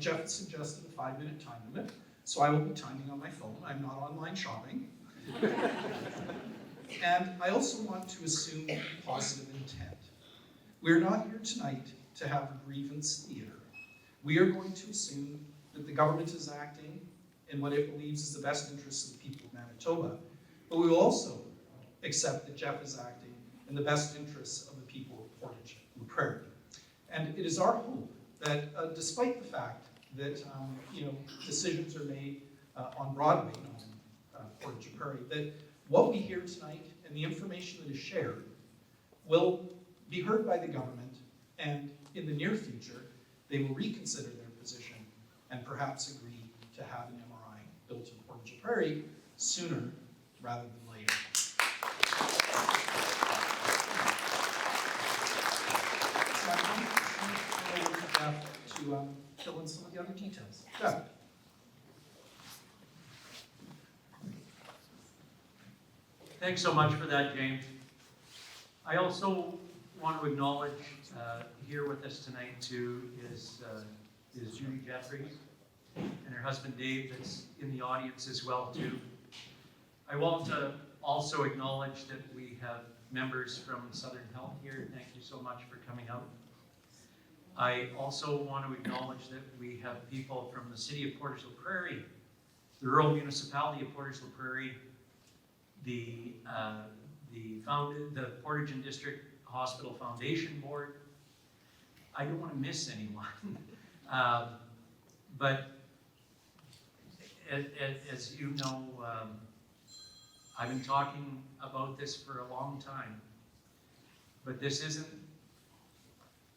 Jeff suggested a 5-minute time limit, so I will be timing on my phone. I'm not online shopping. And I also want to assume positive intent. We're not here tonight to have a grievance theater. We are going to assume that the government is acting in what it believes is the best interests of the people of Manitoba, but we will also accept that Jeff is acting in the best interests of the people of Portage la Prairie. And it is our hope that despite the fact that decisions are made on Broadway, on Portage la Prairie, that what we hear tonight and the information that is shared will be heard by the government, and in the near future, they will reconsider their position and perhaps agree to have an MRI built in Portage la Prairie sooner rather than later. So I'm going to turn it over to Jeff to fill in some of the other details. Jeff. Thanks so much for that, James. I also want to acknowledge here with us tonight too is Judy, Jeffries, and her husband Dave that's in the audience as well too. I want to also acknowledge that we have members from Southern Health here. Thank you so much for coming out. I also want to acknowledge that we have people from the city of Portage la Prairie, the rural municipality of Portage la Prairie, the Portage and District Hospital Foundation Board. I don't want to miss anyone, but as you know, I've been talking about this for a long time, but this isn't,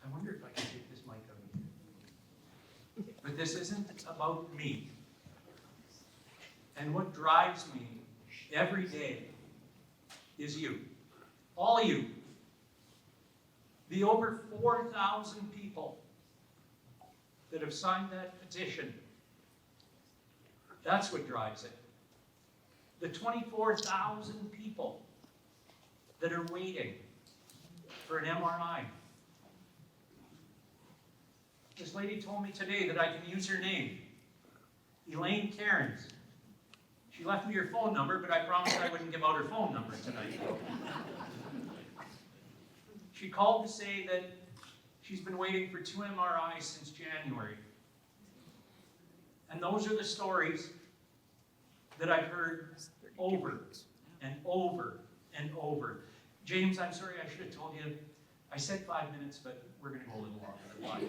I wonder if I can take this mic out of here, but this isn't about me. And what drives me every day is you, all of you, the over 4,000 people that have signed that petition. That's what drives it. The 24,000 people that are waiting for an MRI. This lady told me today that I can use her name, Elaine Cairns. She left me her phone number, but I promised I wouldn't give out her phone number tonight. She called to say that she's been waiting for 2 MRIs since January. And those are the stories that I've heard over and over and over. James, I'm sorry, I should have told you. I said 5 minutes, but we're going to go a little longer.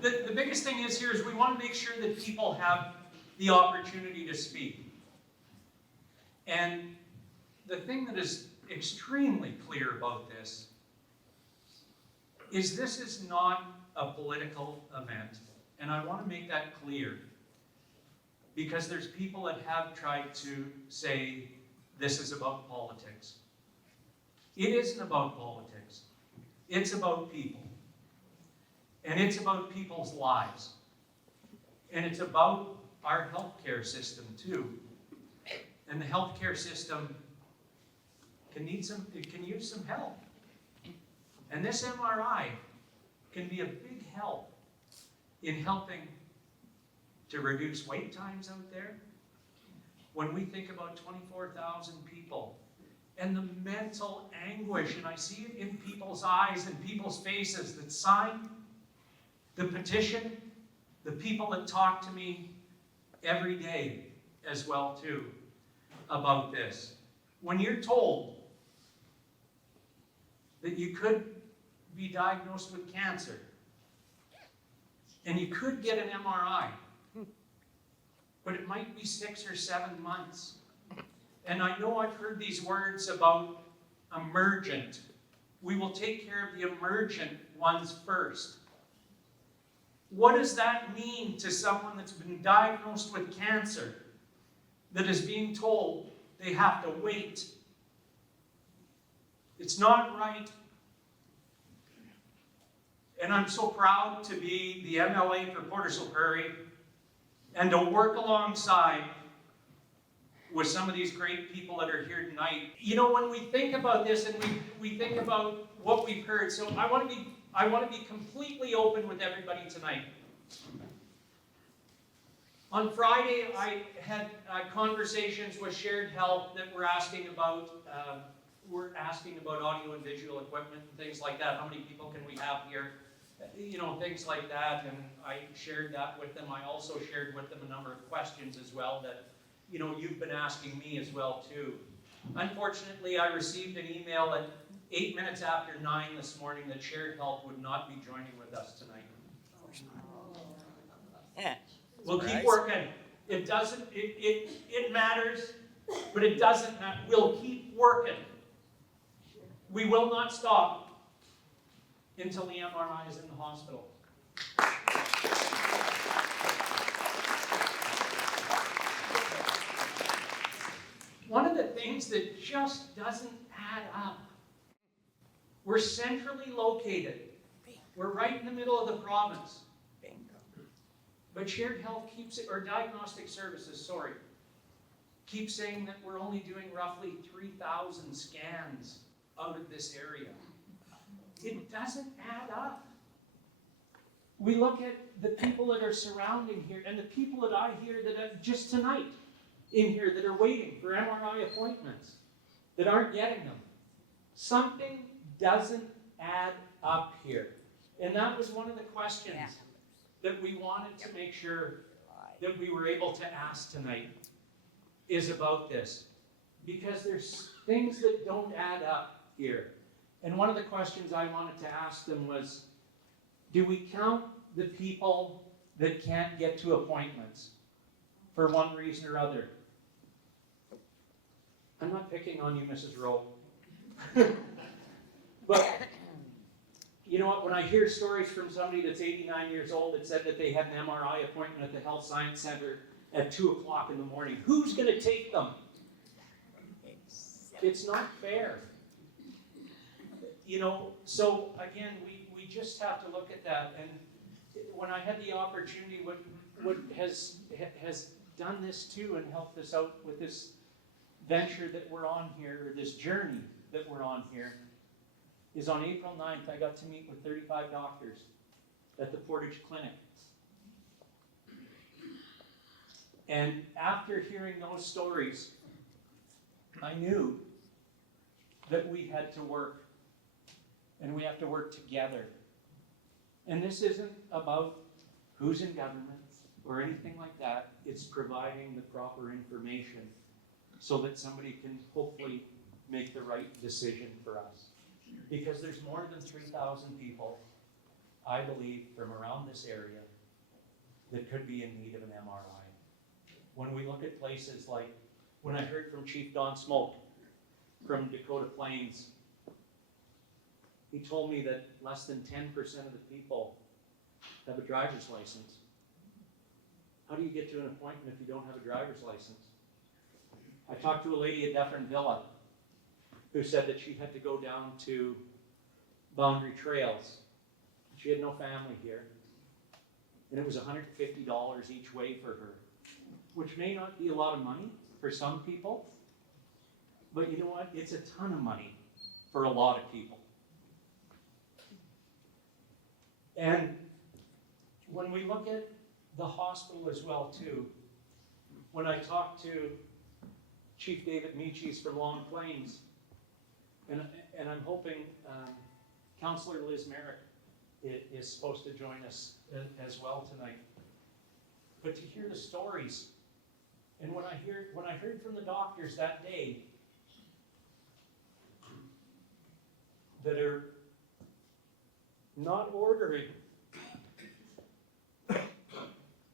The biggest thing is here is we want to make sure that people have the opportunity to speak. And the thing that is extremely clear about this is not a political event. And I want to make that clear because there's people that have tried to say this is about politics. It isn't about politics. It's about people. And it's about people's lives. And it's about our healthcare system too. And the healthcare system can use some help. And this MRI can be a big help in helping to reduce wait times out there. When we think about 24,000 people and the mental anguish, and I see it in people's eyes and people's faces that sign the petition, the people that talk to me every day as well too about this. When you're told that you could be diagnosed with cancer and you could get an MRI, but it might be 6 or 7 months. And I know I've heard these words about emergent. We will take care of the emergent ones first. What does that mean to someone that's been diagnosed with cancer that is being told they have to wait? It's not right. And I'm so proud to be the MLA for Portage la Prairie and to work alongside with some of these great people that are here tonight. You know, when we think about this and we think about what we've heard, so I want to be completely open with everybody tonight. On Friday, I had conversations with Shared Health that were asking about audio and visual equipment and things like that. How many people can we have here? You know, things like that. And I shared that with them. I also shared with them a number of questions as well that, you know, you've been asking me as well too. Unfortunately, I received an email at 8 minutes after 9 this morning that Shared Health would not be joining with us tonight. We'll keep working. It doesn't, it matters, but it doesn't matter. We'll keep working. We will not stop until the MRI is in the hospital. One of the things that just doesn't add up, we're centrally located. We're right in the middle of the province. But Shared Health keeps it, or Diagnostic Services, sorry, keeps saying that we're only doing roughly 3,000 scans out of this area. It doesn't add up. We look at the people that are surrounding here, and the people that I hear that are just tonight in here that are waiting for MRI appointments, that aren't getting them. Something doesn't add up here. And that was one of the questions that we wanted to make sure that we were able to ask tonight, is about this. Because there's things that don't add up here. And one of the questions I wanted to ask them was, do we count the people that can't get to appointments for one reason or other? I'm not picking on you, Mrs. Rowe. But you know what, when I hear stories from somebody that's 89 years old that said that they had an MRI appointment at the Health Science Centre at 2 o'clock in the morning, who's going to take them? It's not fair. You know, so again, we just have to look at that. And when I had the opportunity, what has done this too and helped us out with this venture that we're on here, or this journey that we're on here, is on April 9th, I got to meet with 35 doctors at the Portage Clinic. And after hearing those stories, I knew that we had to work, and we have to work together. And this isn't about who's in government or anything like that. It's providing the proper information so that somebody can hopefully make the right decision for us. Because there's more than 3,000 people, I believe, from around this area that could be in need of an MRI. When we look at places like, when I heard from Chief Don Smoke from Dakota Plains, he told me that less than 10% of the people have a driver's license. How do you get to an appointment if you don't have a driver's license? I talked to a lady at Dufferin Villa who said that she had to go down to Boundary Trails. She had no family here. And it was $150 each way for her, which may not be a lot of money for some people, but you know what? It's a ton of money for a lot of people. And when we look at the hospital as well too, when I talked to Chief David Michis from Long Plains, and I'm hoping Councillor Liz Merrick is supposed to join us as well tonight. But to hear the stories, and when I heard from the doctors that day that are not ordering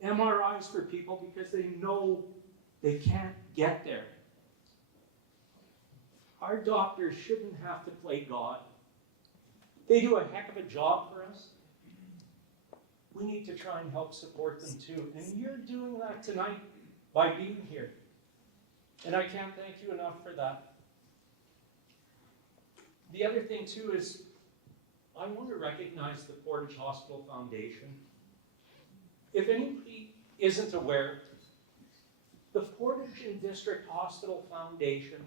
MRIs for people because they know they can't get there. Our doctors shouldn't have to play God. They do a heck of a job for us. We need to try and help support them too. And you're doing that tonight by being here. And I can't thank you enough for that. The other thing too is, I want to recognize the Portage Hospital Foundation. If anybody isn't aware, the Portage and District Hospital Foundation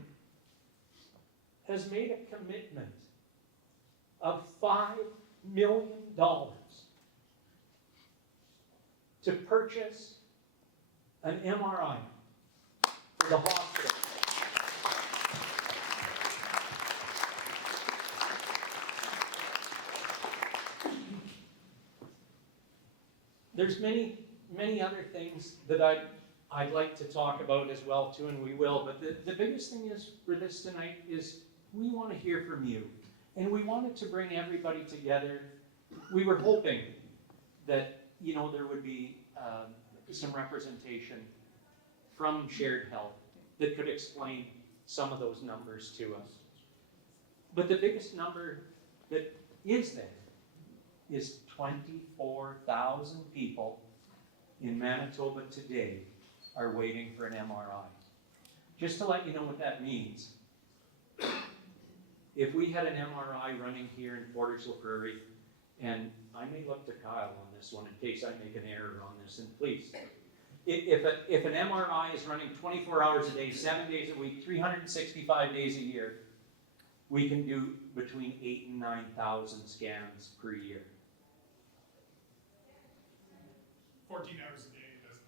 has made a commitment of $5 million to purchase an MRI for the hospital. There's many other things that I'd like to talk about as well too, and we will, but the biggest thing is for this tonight is we want to hear from you. And we wanted to bring everybody together. We were hoping that, there would be some representation from Shared Health that could explain some of those numbers to us. But the biggest number that is there is 24,000 people in Manitoba today are waiting for an MRI. Just to let you know what that means, if we had an MRI running here in Portage la Prairie, and I may look to Kyle on this one in case I make an error on this, and please, if an MRI is running 24 hours a day, 7 days a week, 365 days a year, we can do between 8,000 and 9,000 scans per year. 14 hours a day does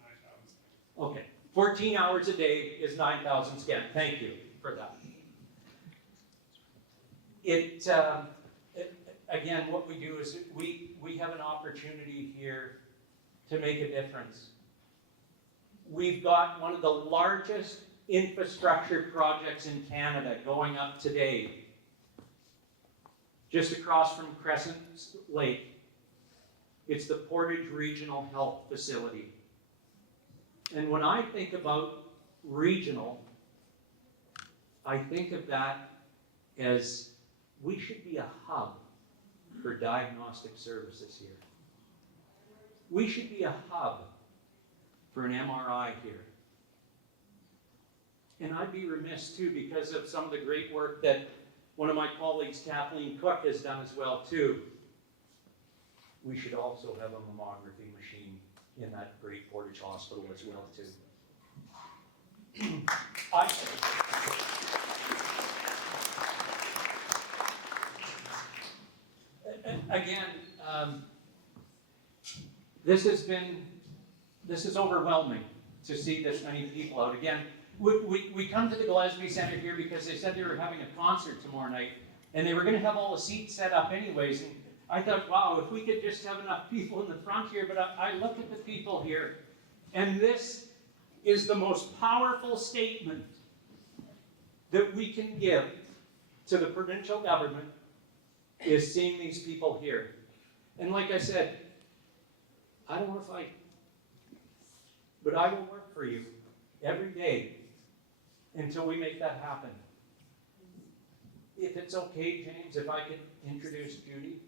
9,000. Okay, 14 hours a day is 9,000 scans. Thank you for that. Again, what we do is we have an opportunity here to make a difference. We've got one of the largest infrastructure projects in Canada going up today, just across from Crescent Lake. It's the Portage Regional Health Facility. And when I think about regional, I think of that as we should be a hub for diagnostic services here. We should be a hub for an MRI here. And I'd be remiss too, because of some of the great work that one of my colleagues, Kathleen Cook, has done as well too. We should also have a mammography machine in that great Portage hospital as well too. Again, this is overwhelming to see this many people out. Again, we come to the Gillespie Centre here because they said they were having a concert tomorrow night, and they were going to have all the seats set up anyways. And I thought, wow, if we could just have enough people in the front here. But I look at the people here, and this is the most powerful statement that we can give to the provincial government, is seeing these people here. And like I said, I don't want to fight, but I will work for you every day until we make that happen. If it's okay, James, if I could introduce Judy.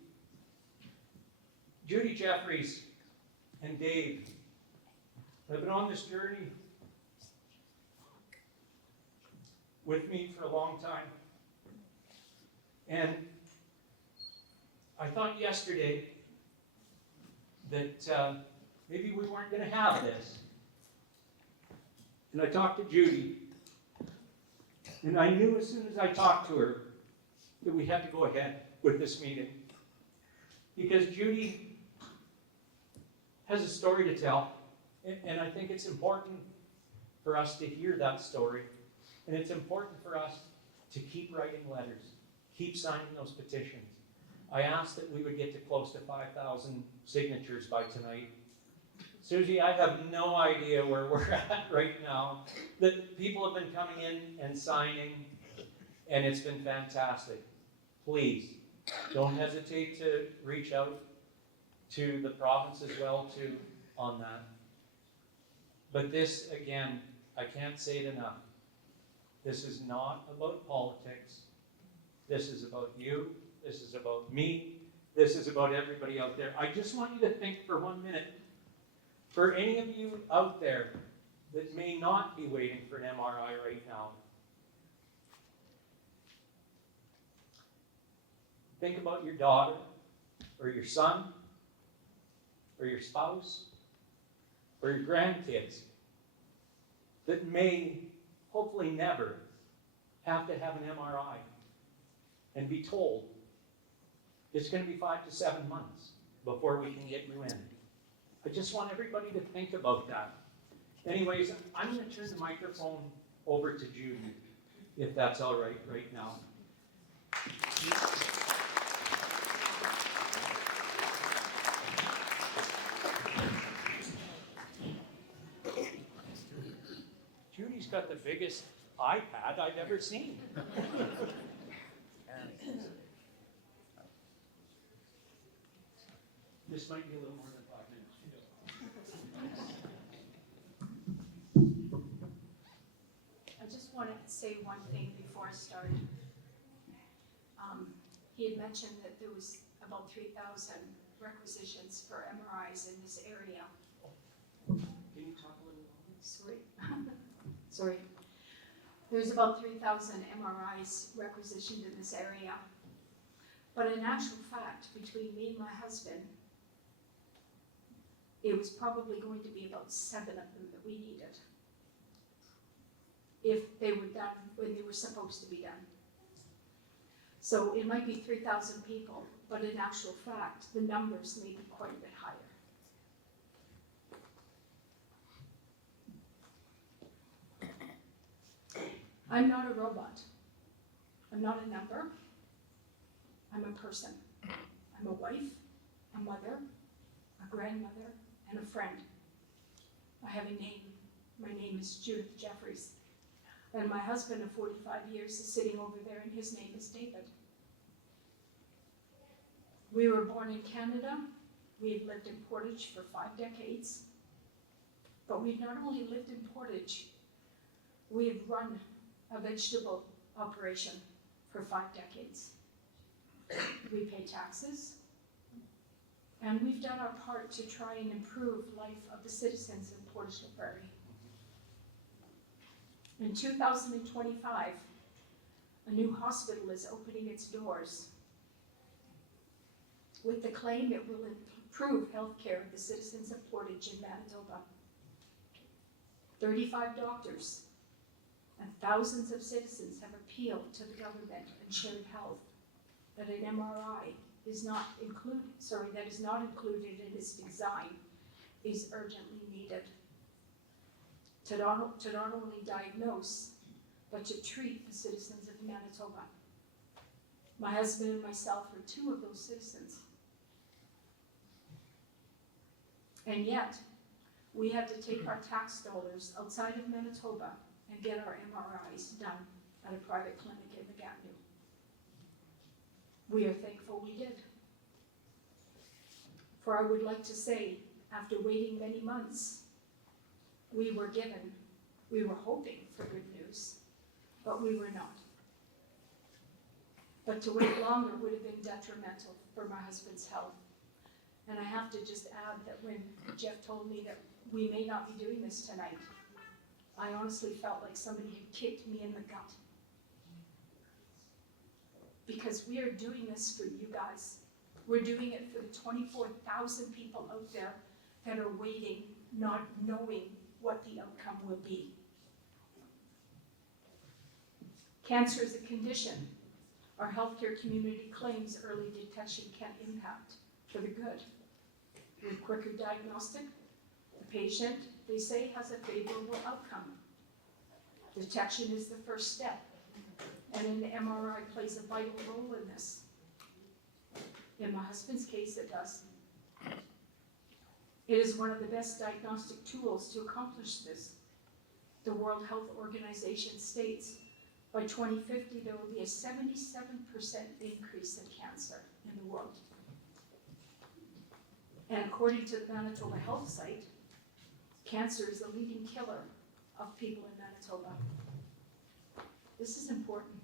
Judy, Jeffries, and Dave have been on this journey with me for a long time. And I thought yesterday that maybe we weren't going to have this. And I talked to Judy, and I knew as soon as I talked to her that we had to go ahead with this meeting. Because Judy has a story to tell, and I think it's important for us to hear that story. And it's important for us to keep writing letters, keep signing those petitions. I asked that we would get to close to 5,000 signatures by tonight. Susie, I have no idea where we're at right now. That people have been coming in and signing, and it's been fantastic. Please, don't hesitate to reach out to the province as well too on that. But this, again, I can't say it enough. This is not about politics. This is about you. This is about me. This is about everybody out there. I just want you to think for 1 minute, for any of you out there that may not be waiting for an MRI right now. Think about your daughter, or your son, or your spouse, or your grandkids that may, hopefully never, have to have an MRI and be told it's going to be 5 to 7 months before we can get you in. I just want everybody to think about that. Anyways, I'm gonna turn the microphone over to Judy, if that's all right now. Judy's got the biggest iPad I've ever seen. This might be a little more than 5 minutes. I just wanted to say one thing before I start. He had mentioned that there was about 3,000 requisitions for MRIs in this area. Can you talk a little longer? Sorry. Sorry. There's about 3,000 MRIs requisitioned in this area. But in actual fact, between me and my husband, it was probably going to be about 7 of them that we needed, if they were done when they were supposed to be done. So it might be 3,000 people, but in actual fact, the numbers may be quite a bit higher. I'm not a robot. I'm not a number. I'm a person. I'm a wife, a mother, a grandmother, and a friend. I have a name. My name is Judy Jeffries. And my husband of 45 years is sitting over there, and his name is David. We were born in Canada. We have lived in Portage for 5 decades. But we've not only lived in Portage, we have run a vegetable operation for 5 decades. We pay taxes, and we've done our part to try and improve life of the citizens in Portage la Prairie. In 2025, a new hospital is opening its doors with the claim it will improve healthcare of the citizens of Portage in Manitoba. 35 doctors and thousands of citizens have appealed to the government and shared health that an MRI is not included, that is not included in its design is urgently needed to not only diagnose, but to treat the citizens of Manitoba. My husband and myself are 2 of those citizens. And yet, we had to take our tax dollars outside of Manitoba and get our MRIs done at a private clinic in the Gatineau. We are thankful we did. For I would like to say, after waiting many months, we were hoping for good news, but we were not. But to wait longer would have been detrimental for my husband's health. And I have to just add that when Jeff told me that we may not be doing this tonight, I honestly felt like somebody had kicked me in the gut. Because we are doing this for you guys. We're doing it for the 24,000 people out there that are waiting, not knowing what the outcome will be. Cancer is a condition our healthcare community claims early detection can impact for the good. With quicker diagnostic, the patient, they say, has a favorable outcome. Detection is the first step, and an MRI plays a vital role in this. In my husband's case, it does. It is one of the best diagnostic tools to accomplish this. The World Health Organization states by 2050 there will be a 77% increase in cancer in the world. And according to the Manitoba Health Site, cancer is the leading killer of people in Manitoba. This is important.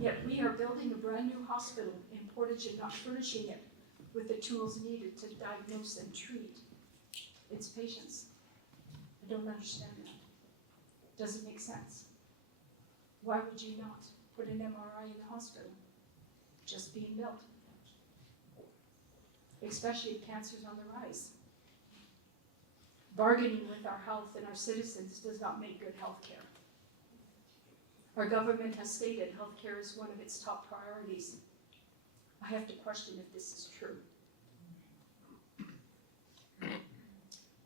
Yet we are building a brand new hospital in Portage and not furnishing it with the tools needed to diagnose and treat its patients. I don't understand that. Doesn't make sense. Why would you not put an MRI in the hospital? Just being built. Especially if cancer's on the rise. Bargaining with our health and our citizens does not make good health care. Our government has stated health care is one of its top priorities. I have to question if this is true.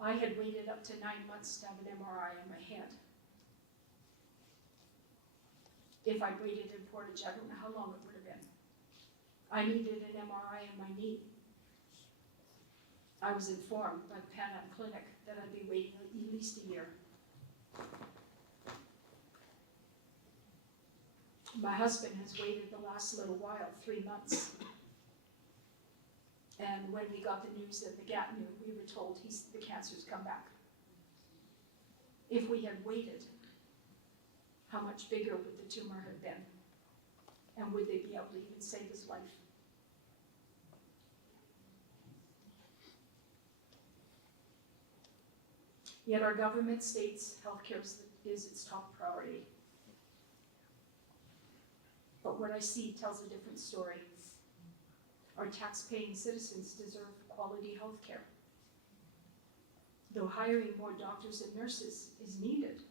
I had waited up to 9 months to have an MRI on my hand. If I'd waited in Portage, I don't know how long it would have been. I needed an MRI on my knee. I was informed by the Pan Am Clinic that I'd be waiting at least a year. My husband has waited the last little while, 3 months. And when we got the news of the Kinew, we were told the cancer's come back. If we had waited, how much bigger would the tumor have been? And would they be able to even save his life? Yet our government states healthcare is its top priority. But what I see tells a different story. Our tax-paying citizens deserve quality healthcare. Though hiring more doctors and nurses is needed,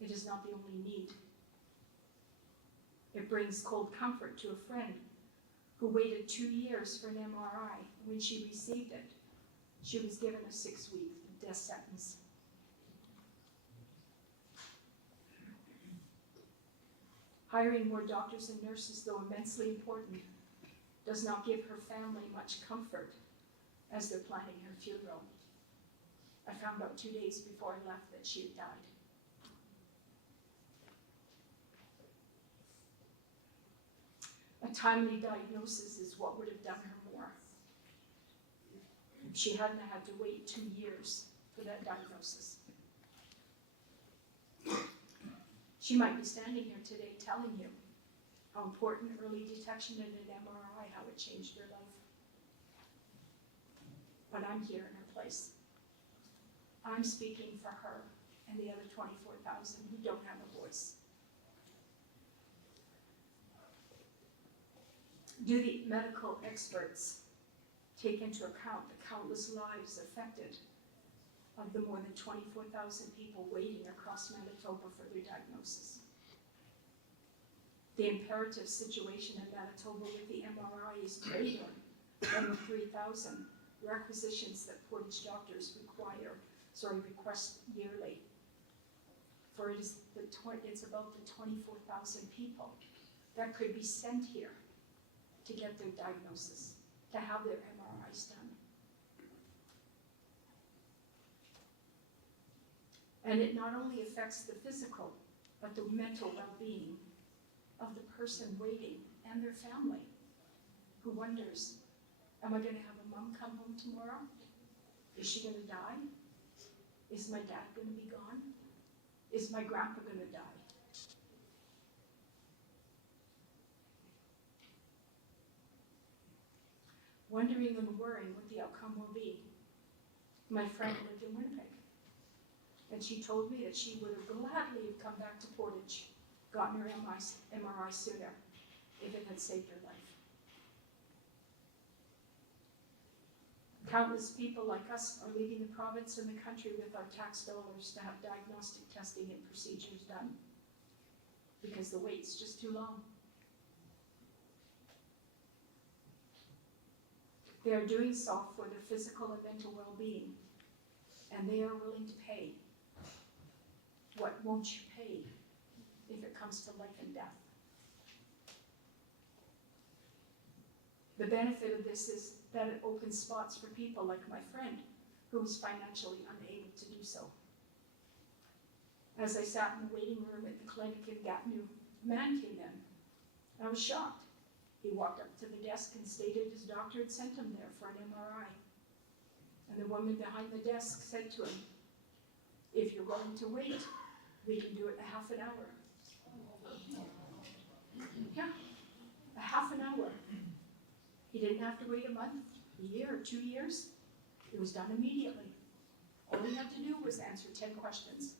it is not the only need. It brings cold comfort to a friend who waited 2 years for an MRI. When she received it, she was given a 6-week death sentence. Hiring more doctors and nurses, though immensely important, does not give her family much comfort as they're planning her funeral. I found out 2 days before I left that she had died. A timely diagnosis is what would have done her more. She hadn't had to wait 2 years for that diagnosis. She might be standing here today telling you how important early detection in an MRI, how it changed her life. But I'm here in her place. I'm speaking for her and the other 24,000 who don't have a voice. Do the medical experts take into account the countless lives affected of the more than 24,000 people waiting across Manitoba for their diagnosis? The imperative situation in Manitoba with the MRI is greater than the 3,000 requisitions that Portage doctors request yearly. For it's about the 24,000 people that could be sent here to get their diagnosis, to have their MRIs done. And it not only affects the physical, but the mental well-being of the person waiting and their family, who wonders, am I going to have a mom come home tomorrow? Is she going to die? Is my dad going to be gone? Is my grandpa going to die? Wondering and worrying what the outcome will be. My friend lived in Winnipeg, and she told me that she would have gladly have come back to Portage, gotten her MRI sooner, if it had saved her life. Countless people like us are leaving the province and the country with our tax dollars to have diagnostic testing and procedures done, because the wait's just too long. They are doing so for their physical and mental well-being, and they are willing to pay. What won't you pay if it comes to life and death? The benefit of this is that it opens spots for people like my friend, who was financially unable to do so. As I sat in the waiting room at the clinic in Kinew, a man came in. I was shocked. He walked up to the desk and stated his doctor had sent him there for an MRI. And the woman behind the desk said to him, if you're willing to wait, we can do it in half an hour. Yeah, a half an hour. He didn't have to wait a month, a year, or 2 years. It was done immediately. All he had to do was answer 10 questions.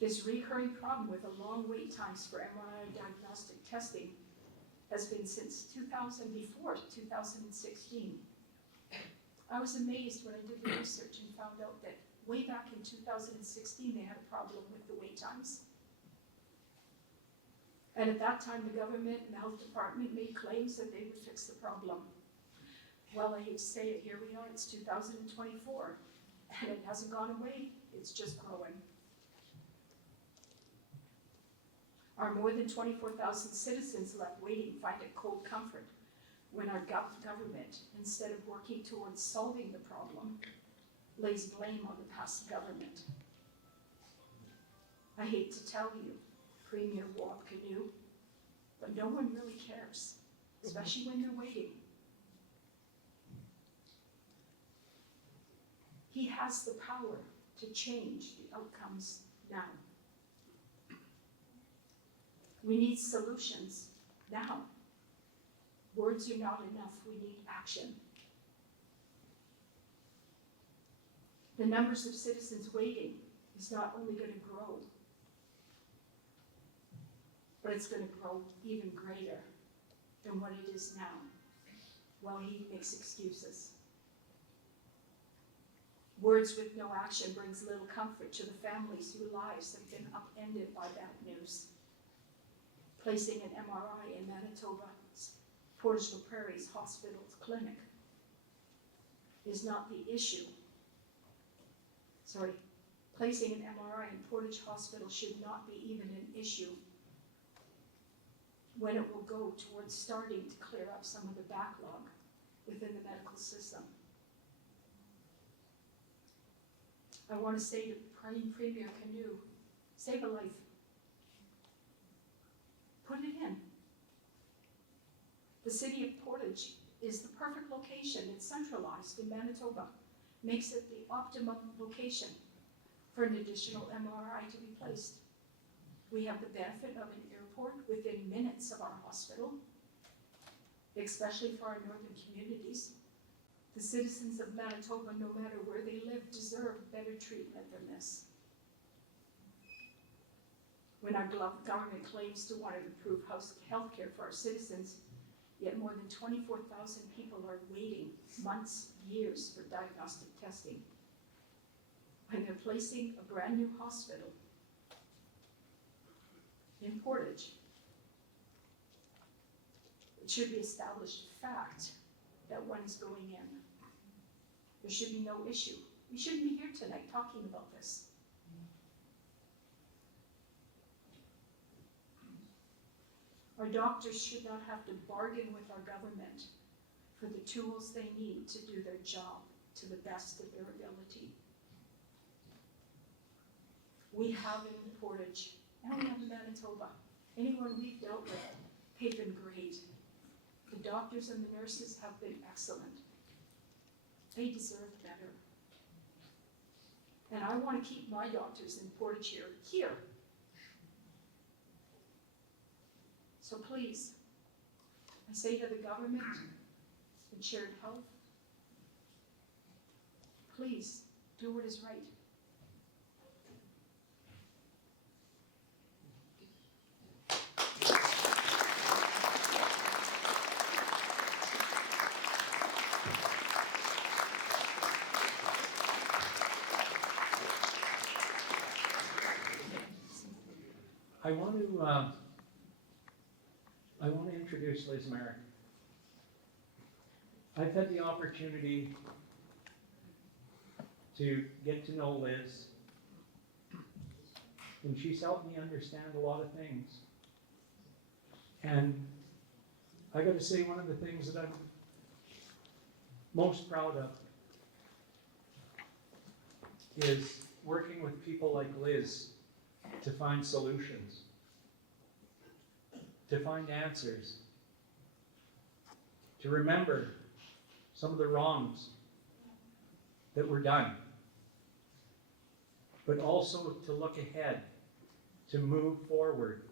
This recurring problem with the long wait times for MRI diagnostic testing has been since 2016. I was amazed when I did the research and found out that way back in 2016 they had a problem with the wait times. And at that time the government and the health department made claims that they would fix the problem. Well, I hate to say it, here we are, it's 2024, and it hasn't gone away, it's just growing. Our more than 24,000 citizens left waiting find it cold comfort when our government, instead of working towards solving the problem, lays blame on the past government. I hate to tell you, Premier Wab Kinew, but no one really cares, especially when they're waiting. He has the power to change the outcomes now. We need solutions now. Words are not enough, we need action. The numbers of citizens waiting is not only going to grow, but it's going to grow even greater than what it is now, while he makes excuses. Words with no action brings little comfort to the families whose lives have been upended by bad news. Placing an MRI in Manitoba's Portage la Prairie's hospital's clinic is not the issue. Placing an MRI in Portage Hospital should not be even an issue when it will go towards starting to clear up some of the backlog within the medical system. I want to say to Premier Kinew, save a life. Put it in. The city of Portage is the perfect location. It's centralized in Manitoba. Makes it the optimum location for an additional MRI to be placed. We have the benefit of an airport within minutes of our hospital, especially for our northern communities. The citizens of Manitoba, no matter where they live, deserve better treatment than this. When our government claims to want to improve health care for our citizens, yet more than 24,000 people are waiting months, years for diagnostic testing. When they're placing a brand new hospital in Portage, it should be established fact that one is going in. There should be no issue. We shouldn't be here tonight talking about this. Our doctors should not have to bargain with our government for the tools they need to do their job to the best of their ability. We have it in Portage, and we have in Manitoba. Anyone we've dealt with, they've been great. The doctors and the nurses have been excellent. They deserve better. And I want to keep my doctors in Portage here. So please, I say to the government and shared health, please do what is right. I want to introduce Liz Merrick. I've had the opportunity to get to know Liz, and she's helped me understand a lot of things. And I got to say, one of the things that I'm most proud of is working with people like Liz to find solutions, to find answers, to remember some of the wrongs that were done, but also to look ahead, to move forward,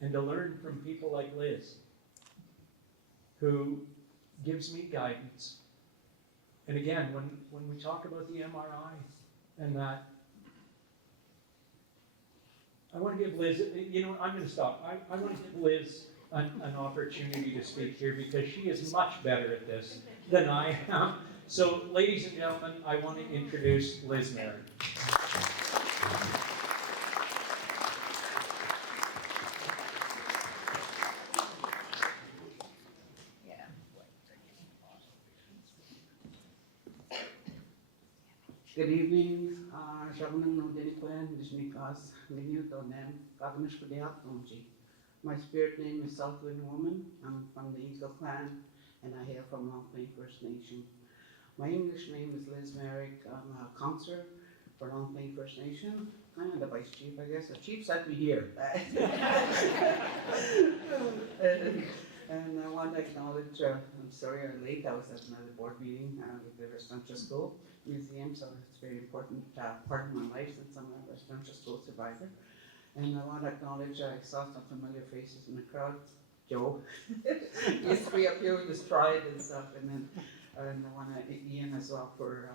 and to learn from people like Liz, who gives me guidance. And again, when we talk about the MRI and that, I want to give Liz, I'm going to stop. I want to give Liz an opportunity to speak here because she is much better at this than I am. So, ladies and gentlemen, I want to introduce Liz Merrick. Good evening, Shagunang Nodiniquen, Nishnikas, Linyut Onem, Katamish Kudiatumji. My spirit name is Southwind Woman. I'm from the Eagle Clan and I hail from Long Plain First Nation. My English name is Liz Merrick. I'm a councillor for Long Plain First Nation. Kind of the vice chief, I guess. The chief sent me here. And I want to acknowledge, I'm sorry I'm late, I was at another board meeting with the Residential School Museum, so it's a very important part of my life since I'm a residential school survivor. And I want to acknowledge, I saw some familiar faces in the crowd. Joe, he used to be up here with his stride and stuff, and I want to thank Ian as well for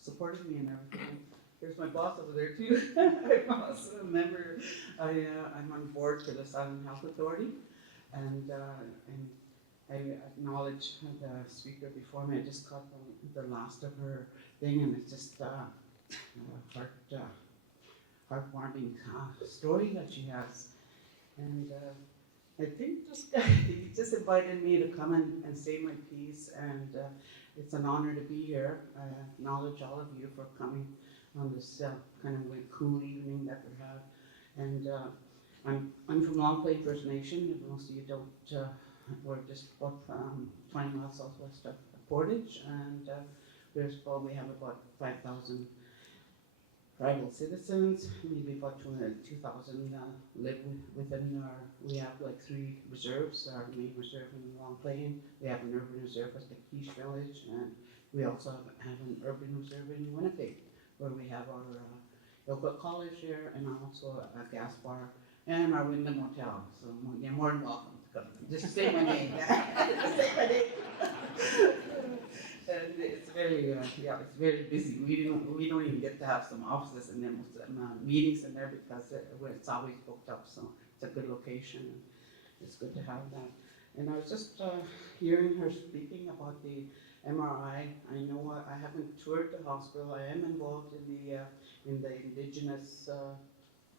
supporting me and everything. Here's my boss over there too. I'm also a member, I'm on board for the Southern Health Authority. And I acknowledge the speaker before me. I just caught the last of her thing, and it's just heartwarming story that she has. And I think he just invited me to come and say my piece, and it's an honor to be here. I acknowledge all of you for coming on this kind of cool evening that we have. And I'm from Long Plain First Nation, and most of you don't, we're just about 20 miles southwest of Portage, and we have about 5,000 tribal citizens, maybe about 2,000 live within we have like 3 reserves, our main reserve in Long Plain, we have an urban reserve at the Quiche Village, and we also have an urban reserve in Winnipeg, where we have our local college here, and also a gas bar, and our Wyndham Hotel, so you're more than welcome to come. Just say my name, just say my name. And it's very, it's very busy. We don't even get to have some offices in there, most of them, meetings in there, because it's always booked up, so it's a good location, and it's good to have that. And I was just hearing her speaking about the MRI. I know I haven't toured the hospital. I am involved in the Indigenous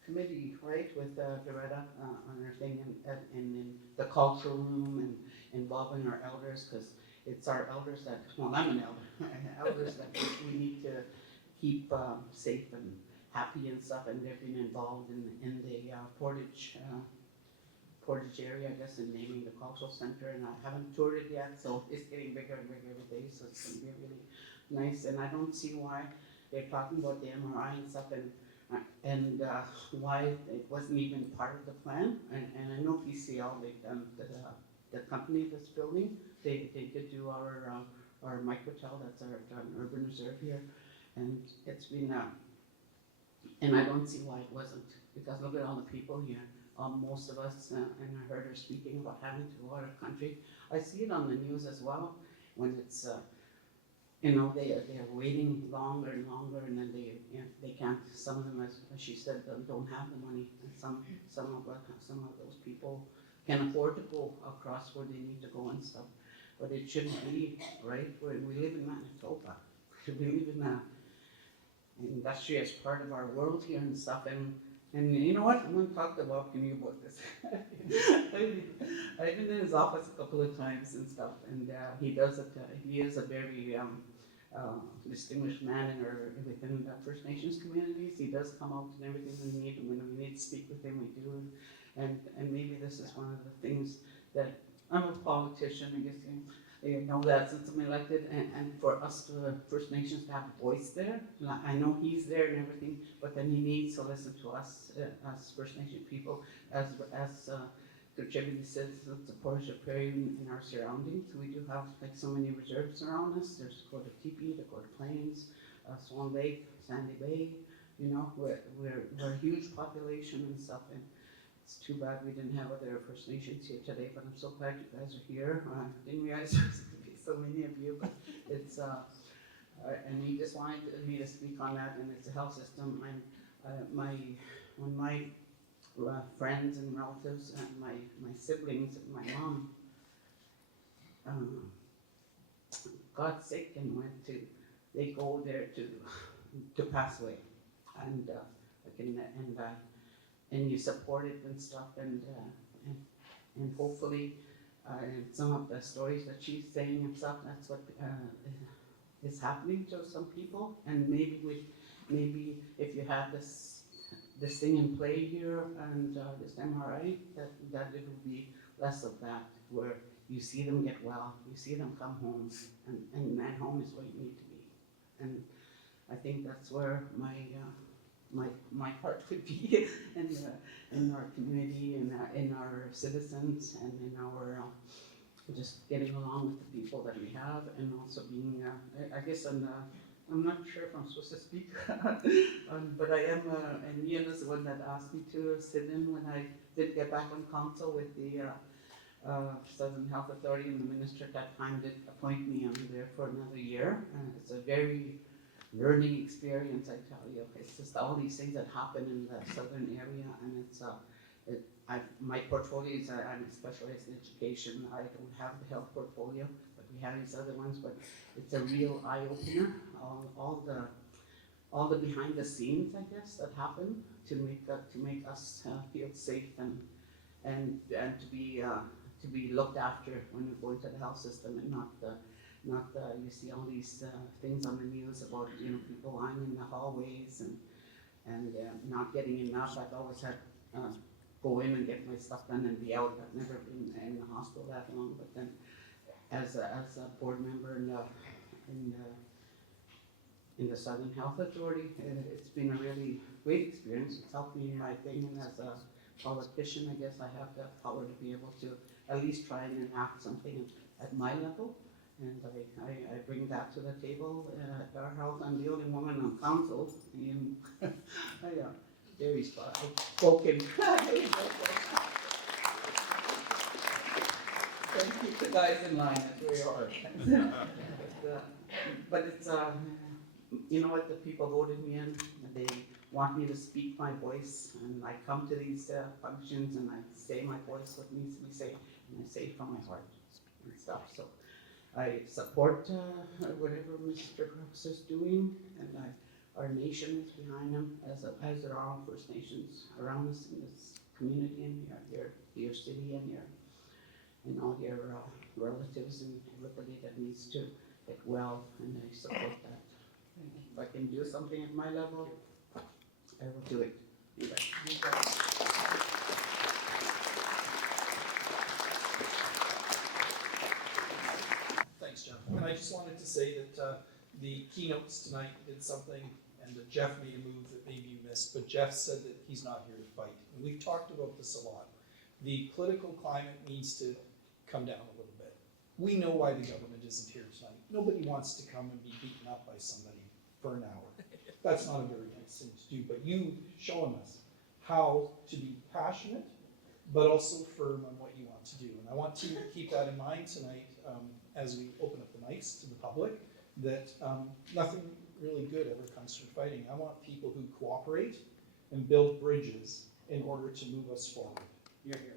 committee, right, with Doretta on her thing, and in the cultural room, and involving our elders, because it's our elders that, well, I'm an elder, elders that we need to keep safe and happy and stuff, and they've been involved in the Portage area, I guess, in naming the cultural center, and I haven't toured it yet, so it's getting bigger and bigger every day, so it's going to be really nice, and I don't see why they're talking about the MRI and stuff, and why it wasn't even part of the plan, and I know PCL, they've done the company that's building, they did do our microtel, that's our urban reserve here, and it's been, and I don't see why it wasn't, because look at all the people here, most of us, and I heard her speaking about having to go out of country. I see it on the news as well, when it's, they're waiting longer and longer, and then they can't, some of them, as she said, don't have the money, and some of those people can afford to go across where they need to go and stuff. But it shouldn't be, right? We live in Manitoba. We live in an industry as part of our world here and stuff. And you know what? I'm going to talk to Wab Kinew about this. I've been in his office a couple of times and stuff, and he does it. He is a very distinguished man within the First Nations communities. He does come out and everything we need, and when we need to speak with him, we do. And maybe this is one of the things that I'm a politician, I guess you know that since I'm elected, and for us, the First Nations, to have a voice there. I know he's there and everything, but then he needs to listen to us, as First Nation people, as contributing citizens of Portage la Prairie in our surroundings. We do have like so many reserves around us. There's Dakota Teepee, Dakota Plains, Swan Lake, Sandy Bay. We're a huge population and stuff. And it's too bad we didn't have other First Nations here today, but I'm so glad you guys are here. I didn't realize there was going to be so many of you, but it's, and he just wanted me to speak on that, and it's a health system. When my friends and relatives and my siblings and my mom got sick and they go there to pass away, and you support it and stuff, and hopefully, some of the stories that she's saying and stuff, that's what is happening to some people, and maybe if you have this thing in play here and this MRI, that it will be less of that, where you see them get well, you see them come home, and home is where you need to be. And I think that's where my heart would be in our community, in our citizens, and in our just getting along with the people that we have, and also being, I guess, I'm not sure if I'm supposed to speak, but I am, and Ian is the one that asked me to sit in when I did get back on council with the Southern Health Authority, and the minister at that time did appoint me. I'm there for another year, and it's a very learning experience, I tell you. It's just all these things that happen in the southern area, and it's my portfolio is I'm specialized in education. I don't have the health portfolio, but we have these other ones. But it's a real eye opener. All the behind the scenes, I guess, that happen to make us feel safe and to be looked after when we go into the health system, and not you see all these things on the news about people lying in the hallways and not getting enough. I've always had go in and get my stuff done and be out. I've never been in the hospital that long, but then as a board member in the Southern Health Authority, it's been a really great experience. It's helped me in my thing, and as a politician, I guess I have the power to be able to at least try and enact something at my level. And I bring that to the table at our house. I'm the only woman on council. Very outspoken. Thank you, the guys in line. That's very hard. But it's you know what? The people voted me in. They want me to speak my voice, and I come to these functions and I say my voice, what needs to be said, and I say it from my heart and stuff. So I support whatever Mr. Brooks is doing, and our nation is behind him, as are all First Nations around us in this community, and your city, and all your relatives and everybody that needs to get well, and I support that. And if I can do something at my level, I will do it. Anyway. Thanks, Jeff. And I just wanted to say that the keynotes tonight did something, and that Jeff made a move that maybe you missed, but Jeff said that he's not here to fight. And we've talked about this a lot. The political climate needs to come down a little bit. We know why the government isn't here tonight. Nobody wants to come and be beaten up by somebody for an hour. That's not a very nice thing to do, but you've shown us how to be passionate, but also firm on what you want to do. And I want to keep that in mind tonight as we open up the mics to the public, that nothing really good ever comes from fighting. I want people who cooperate and build bridges in order to move us forward. You're here.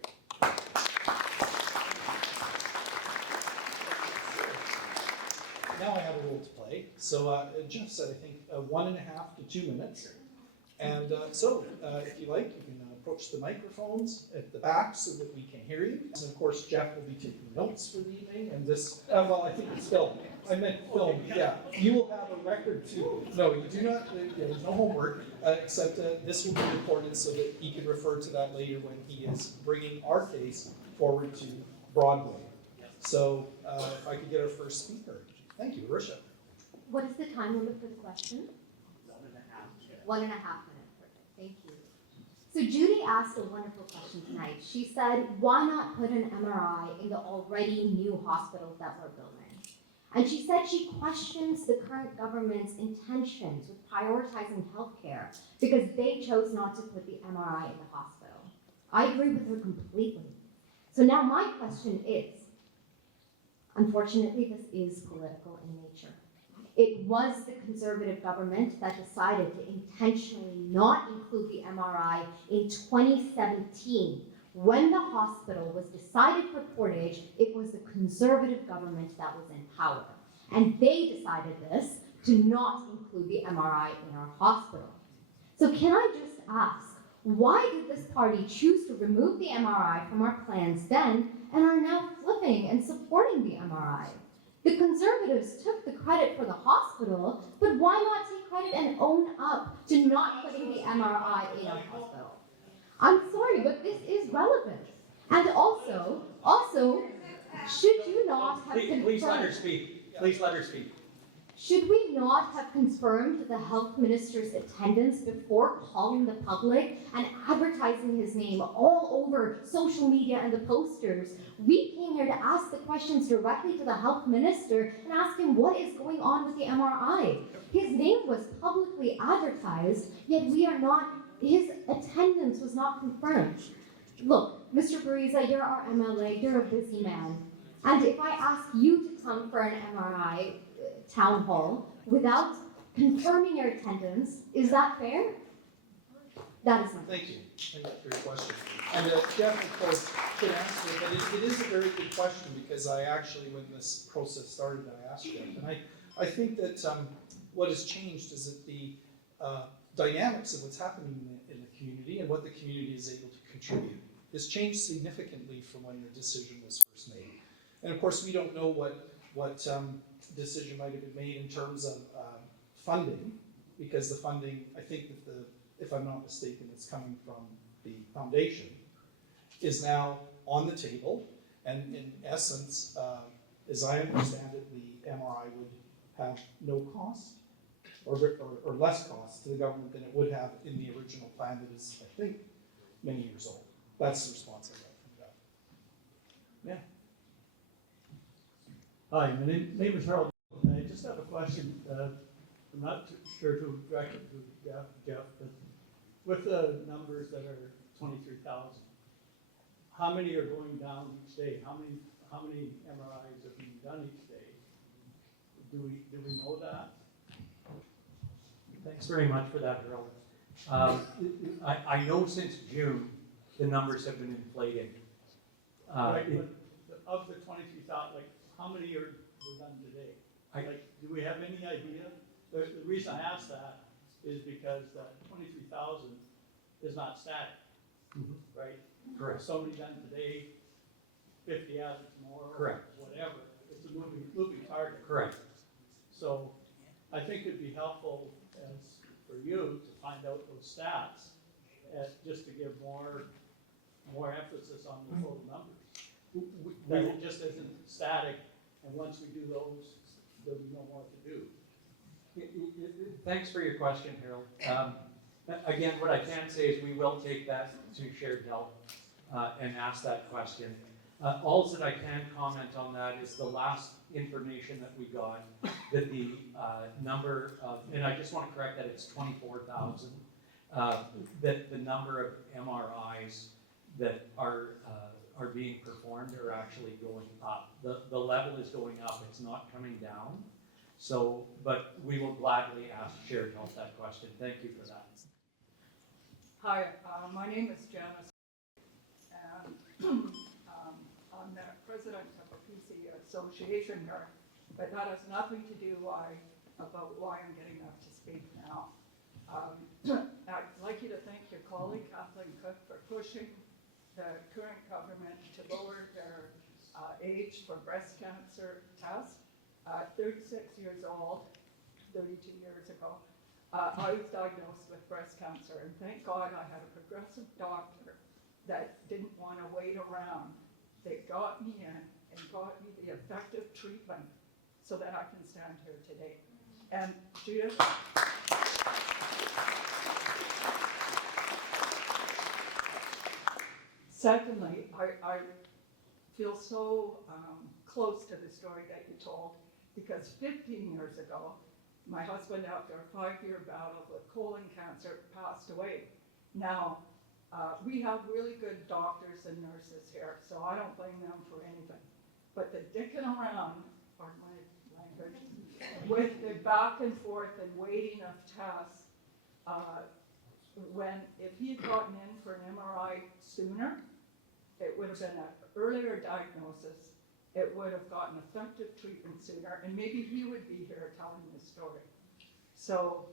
Now I have a role to play. So Jeff said, I think 1.5 to 2 minutes. And so if you like, you can approach the microphones at the back so that we can hear you. And of course, Jeff will be taking notes for the evening. And this, well, I think it's film. I meant film, yeah. You will have a record too. No, you do not, there's no homework, except this will be recorded so that he can refer to that later when he is bringing our case forward to Broadway. So if I could get our first speaker. Thank you, Risha. What is the time limit for the question? 1.5 minutes. Perfect. Thank you. So Judy asked a wonderful question tonight. She said, why not put an MRI in the already new hospitals that we're building? And she said she questions the current government's intentions with prioritizing healthcare because they chose not to put the MRI in the hospital. I agree with her completely. So now my question is, unfortunately, this is political in nature. It was the Conservative government that decided to intentionally not include the MRI in 2017. When the hospital was decided for Portage, it was the Conservative government that was in power. And they decided this to not include the MRI in our hospital. So can I just ask, why did this party choose to remove the MRI from our plans then and are now flipping and supporting the MRI? The Conservatives took the credit for the hospital, but why not take credit and own up to not putting the MRI in a hospital? I'm sorry, but this is relevant. And also, should you not have Please let her confirmed, speak. Please let her speak. should we not have confirmed the health minister's attendance before calling the public and advertising his name all over social media and the posters? We came here to ask the questions directly to the health minister and ask him what is going on with the MRI. His name was publicly advertised, yet his attendance was not confirmed. Look, Mr. Bereza, you're our MLA, you're a busy man. And if I ask you to come for an MRI town hall without confirming your attendance, is that fair? That is not. Thank you. Thank you for your question. And Jeff, of course, could answer it, but it is a very good question because I actually, when this process started, I asked Jeff. And I think that what has changed is that the dynamics of what's happening in the community and what the community is able to contribute has changed significantly from when the decision was first made. And of course, we don't know what decision might have been made in terms of funding, because the funding, I think that if I'm not mistaken, it's coming from the foundation, is now on the table. And in essence, as I understand it, the MRI would have no cost or less cost to the government than it would have in the original plan that is, I think, many years old. That's the response I got from that. Yeah. Hi, my name is Harold. I just have a question. I'm not sure to direct it to Jeff, but with the numbers that are 23,000, how many are going down each day? How many MRIs are being done each day? Do we know that? Thanks very much for that, Harold. I know since June, the numbers have been inflating. Right, but of the 23,000, like how many were done today? Do we have any idea? The reason I ask that is because that 23,000 is not static, right? Correct. So many done today, 50 added tomorrow, Correct. whatever. It's a moving target. Correct. So I think it'd be helpful for you to find out those stats, just to give more emphasis on the total numbers. That it just isn't static, and once we do those, there'll be no more to do. Thanks for your question, Harold. Again, what I can say is we will take that to shared health and ask that question. All that I can comment on that is the last information that we got, that the number of, and I just want to correct that, it's 24,000, that the number of MRIs that are being performed are actually going up. The level is going up, it's not coming down. So, but we will gladly ask shared health that question. Thank you for that. Hi, my name is Janice, and I'm the president of the PC Association here, but that has nothing to do about why I'm getting up to speak now. I'd like you to thank your colleague Kathleen Cook for pushing the current government to lower their age for breast cancer test. 36 years old, 32 years ago, I was diagnosed with breast cancer, and thank God I had a progressive doctor that didn't want to wait around. They got me in and got me the effective treatment so that I can stand here today. And Judith, secondly, I feel so close to the story that you told, because 15 years ago, my husband, after a 5-year battle with colon cancer, passed away. Now, we have really good doctors and nurses here, so I don't blame them for anything. But the dicking around, pardon my language, with the back and forth and waiting of tests, if he had gotten in for an MRI sooner, it would have been an earlier diagnosis. It would have gotten effective treatment sooner, and maybe he would be here telling the story. So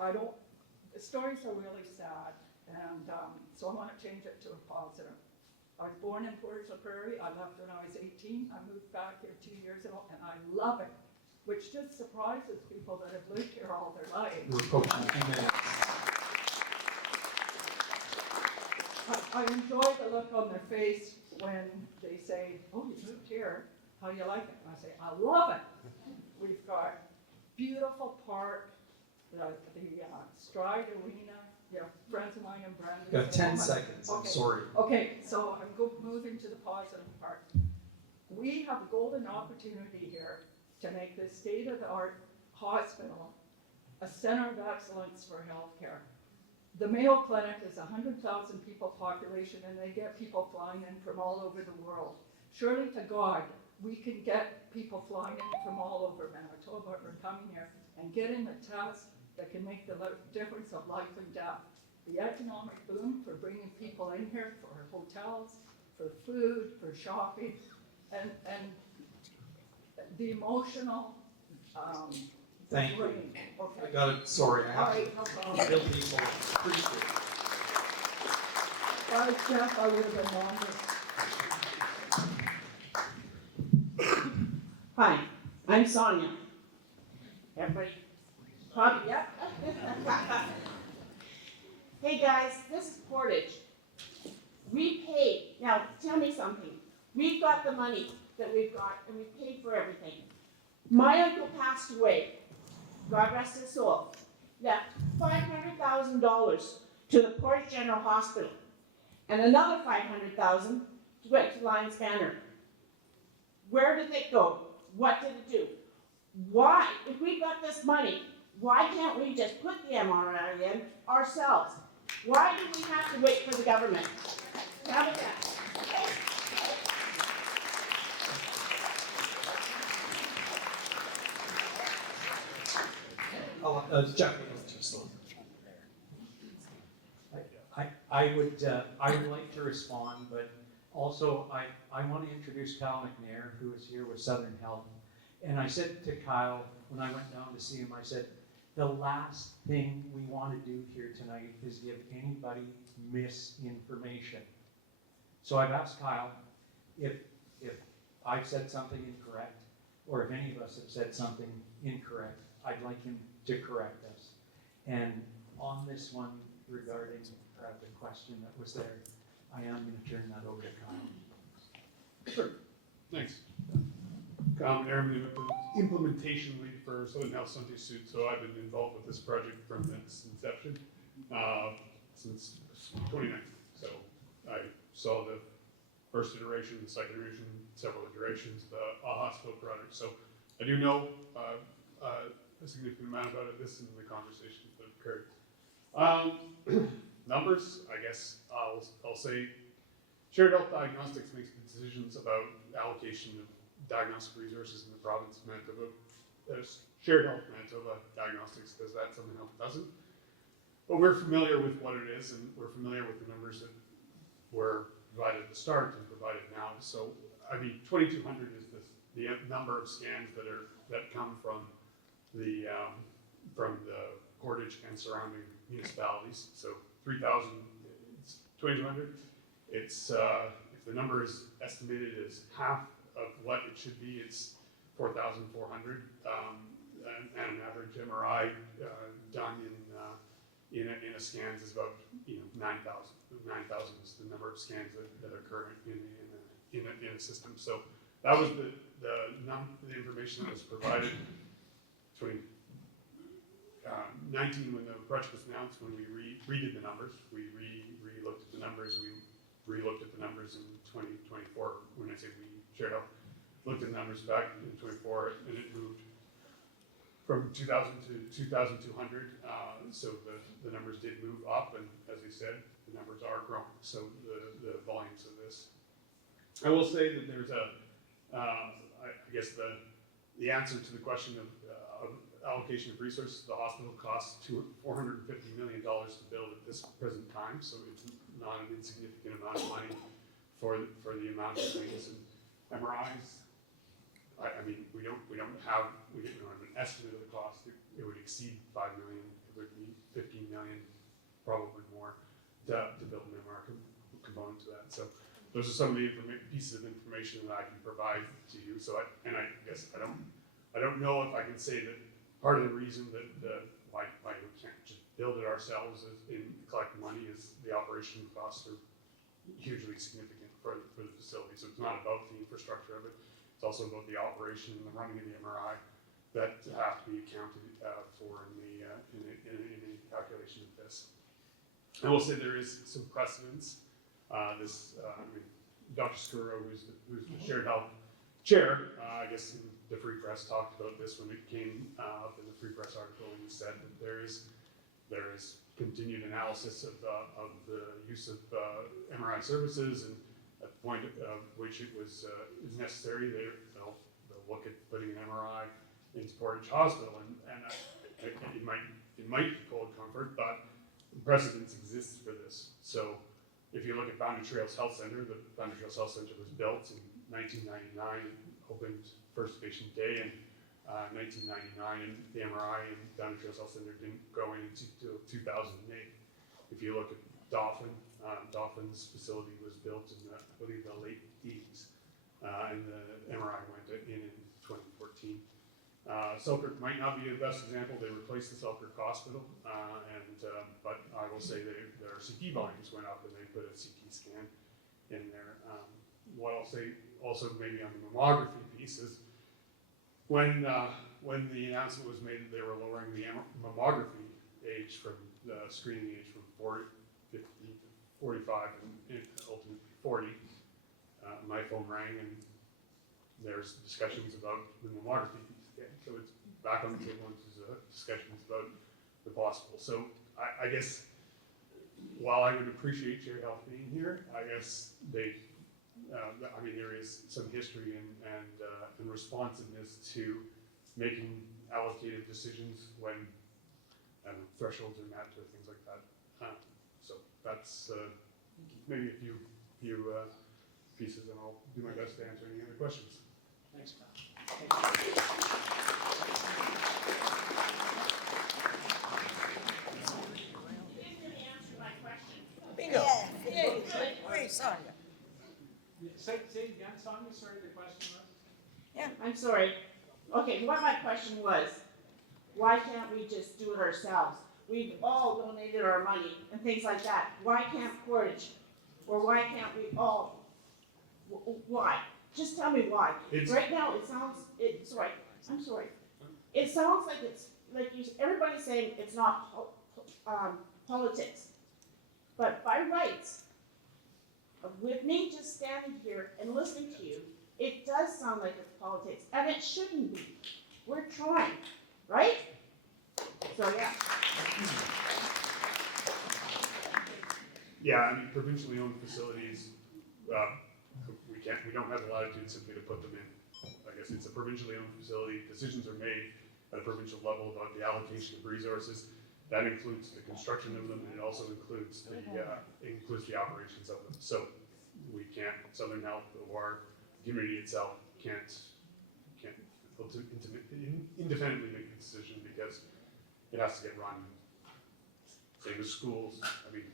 the stories are really sad, and so I want to change it to a positive. I was born in Portage la Prairie. I left when I was 18. I moved back here 2 years ago, and I love it. which just surprises people that have lived here all their lives. We're approaching a few minutes. I enjoy the look on their face when they say, oh, you moved here, how you like it? And I say, I love it. We've got beautiful park, the Stride Arena, friends of mine in Brandon. You got 10 seconds, I'm Okay. sorry. Okay, so I'm moving to the positive part. We have a golden opportunity here to make this state-of-the-art hospital a center of excellence for healthcare. The Mayo Clinic is 100,000 people population, and they get people flying in from all over the world. Surely to God, we can get people flying in from all over Manitoba or coming here and getting the test that can make the difference of life and death. The economic boom for bringing people in here for hotels, for food, for shopping, and the emotional, Thank you. brain. Okay. I got it, sorry, I All have right, no to problem. kill people. Appreciate it. Jeff, I would have been longer. Hi, I'm Sonia. Everybody, probably, yeah. Hey guys, this is Portage. We paid, now tell me something. We've got the money that we've got and we paid for everything. My uncle passed away, God rest his soul, left $500,000 to the Portage General Hospital. And another $500,000 went to Lions Banner. Where did it go? What did it do? Why, if we got this money, why can't we just put the MRI in ourselves? Why do we have to wait for the government? How about that? Jeffrey, just I would like to respond, but also I want to introduce Kyle McNair, who is here with Southern Health. And I said to Kyle, when I went down to see him, I said, the last thing we want to do here tonight is give anybody misinformation. So I've asked Kyle if I've said something incorrect, or if any of us have said something incorrect, I'd like him to correct us. And on this one regarding the question that was there, I am going to turn that over to Kyle. Sure, thanks. I'm the implementation lead for Southern Health-Santé Sud, so I've been involved with this project from its inception, since 2019. So I saw the first iteration, the second iteration, several iterations, the hospital project. So I do know a significant amount about it, this and the conversations that have occurred. Numbers, I guess I'll say Shared Health Diagnostics makes the decisions about allocation of diagnostic resources in the province of Manitoba. There's Shared Health Manitoba Diagnostics does that, Southern Health doesn't. But we're familiar with what it is, and we're familiar with the numbers that were provided at the start and provided now. So, I mean, 2,200 is the number of scans that come from the Portage and surrounding municipalities. So 3,000, it's 2,200. It's if the number is estimated as half of what it should be, it's 4,400, and an average MRI done in a scans is about 9,000. 9,000 is the number of scans that occur in a system. So that was the information that was provided. 2019, when the project was announced, when we redid the numbers, we re-looked at the numbers. We re-looked at the numbers in 2024. When I say we, Shared Health looked at the numbers back in 24, and it moved from 2,000 to 2,200. So the numbers did move up, and as you said, the numbers are growing. So the volumes of this. I will say that there's I guess the answer to the question of allocation of resources. The hospital costs $450 million to build at this present time, so it's not an insignificant amount of money for the amount of things. And MRIs, I mean, we don't have an estimate of the cost. It would exceed $5 million. It would be $15 million, probably more, to build an MRI component to that. So those are some of the pieces of information that I can provide to you. So I guess I I don't know if I can say that part of the reason that why we can't just build it ourselves in collecting money is the operation costs are hugely significant for the facility. So it's not about the infrastructure of it. It's also about the operation and the running of the MRI that have to be accounted for in a calculation of this. I will say there is some precedence. Dr. Skuro, who's the shared health chair, I guess the Free Press talked about this when it came up in the Free Press article, and he said that there is continued analysis of the use of MRI services, and at the point of which it was is necessary, they'll look at putting an MRI into Portage Hospital, and it might be cold comfort, but precedence exists for this. So if you look at Boundary Trails Health Centre, the Boundary Trails Health Centre was built in 1999, opened first patient day in 1999, and the MRI in Boundary Trails Health Centre didn't go in until 2008. If you look at Dauphin, Dauphin's facility was built in I believe the late 80s, and the MRI went in 2014. Selkirk might not be the best example. They replaced the Selkirk Hospital, but I will say their CT volumes went up and they put a CT scan in there. What I'll say also maybe on the mammography piece is when the announcement was made that they were lowering the mammography age from the screening age from 50 to 45 and ultimately 40, my phone rang and there's discussions about the mammography piece again. So it's back on the table and there's discussions about the possible. So I guess while I would appreciate Shared Health being here, I guess there is some history and responsiveness to making allocated decisions when thresholds are met or things like that. So that's maybe a few pieces, and I'll do my best to answer any other questions. Thanks, Matt. Bingo. Yay. Wait, Sonia. Say again, Sonia, sorry, the question was? I'm sorry. Okay, what my question was, why can't we just do it ourselves? We've all donated our money and things like that. Why can't Portage? Or why can't we all? Why? Just tell me why. Right now, it sounds, I'm sorry. It sounds like it's, everybody's saying it's not politics. But by rights, with me just standing here and listening to you, it does sound like it's politics, and it shouldn't be. We're trying, right? So, yeah. Yeah, I mean, provincially owned facilities, we don't have the latitude simply to put them in. I guess it's a provincially owned facility. Decisions are made at a provincial level about the allocation of resources. That includes the construction of them, and it also includes the operations of them. So we can't, Southern Health or the community itself can't independently make the decision because it has to get run. Same as schools. I mean,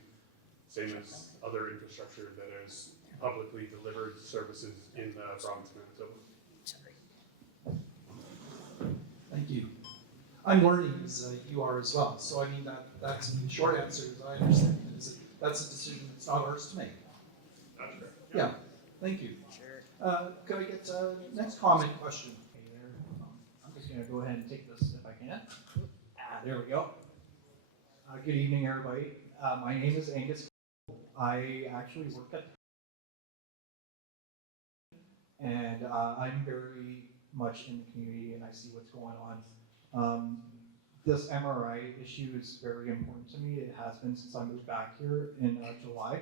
same as other infrastructure that is publicly delivered services in the province of Manitoba. Thank you. I'm learning as you are as well. So I mean that's the short answer as I understand it, is that's a decision that's not ours to make. That's correct. Yeah. Thank you. Sure. Could I get next comment question? Hey there. I'm just going to go ahead and take this if I can. There we go. Good evening, everybody. My name is Angus. I actually work at and I'm very much in the community and I see what's going on. This MRI issue is very important to me. It has been since I moved back here in July.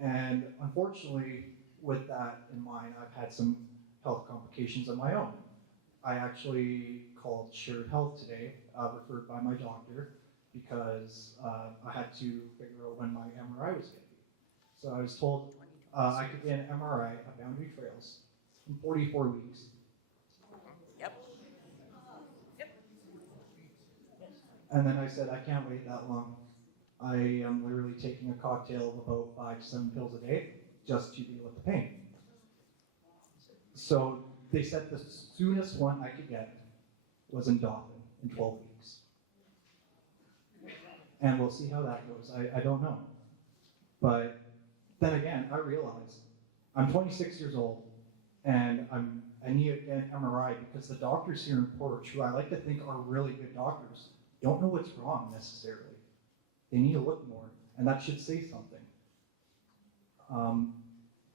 And unfortunately, with that in mind, I've had some health complications of my own. I actually called Shared Health today, referred by my doctor, because I had to figure out when my MRI was going to be. So I was told I could get an MRI at Boundary Trails in 44 weeks. Yep. And then I said, I can't wait that long. I am literally taking a cocktail of about 5 to 7 pills a day just to deal with the pain. So they said the soonest one I could get was in Dauphin in 12 weeks. And we'll see how that goes. I don't know. But then again, I realize I'm 26 years old and I need to get an MRI because the doctors here in Portage, who I like to think are really good doctors, don't know what's wrong necessarily. They need to look more, and that should say something.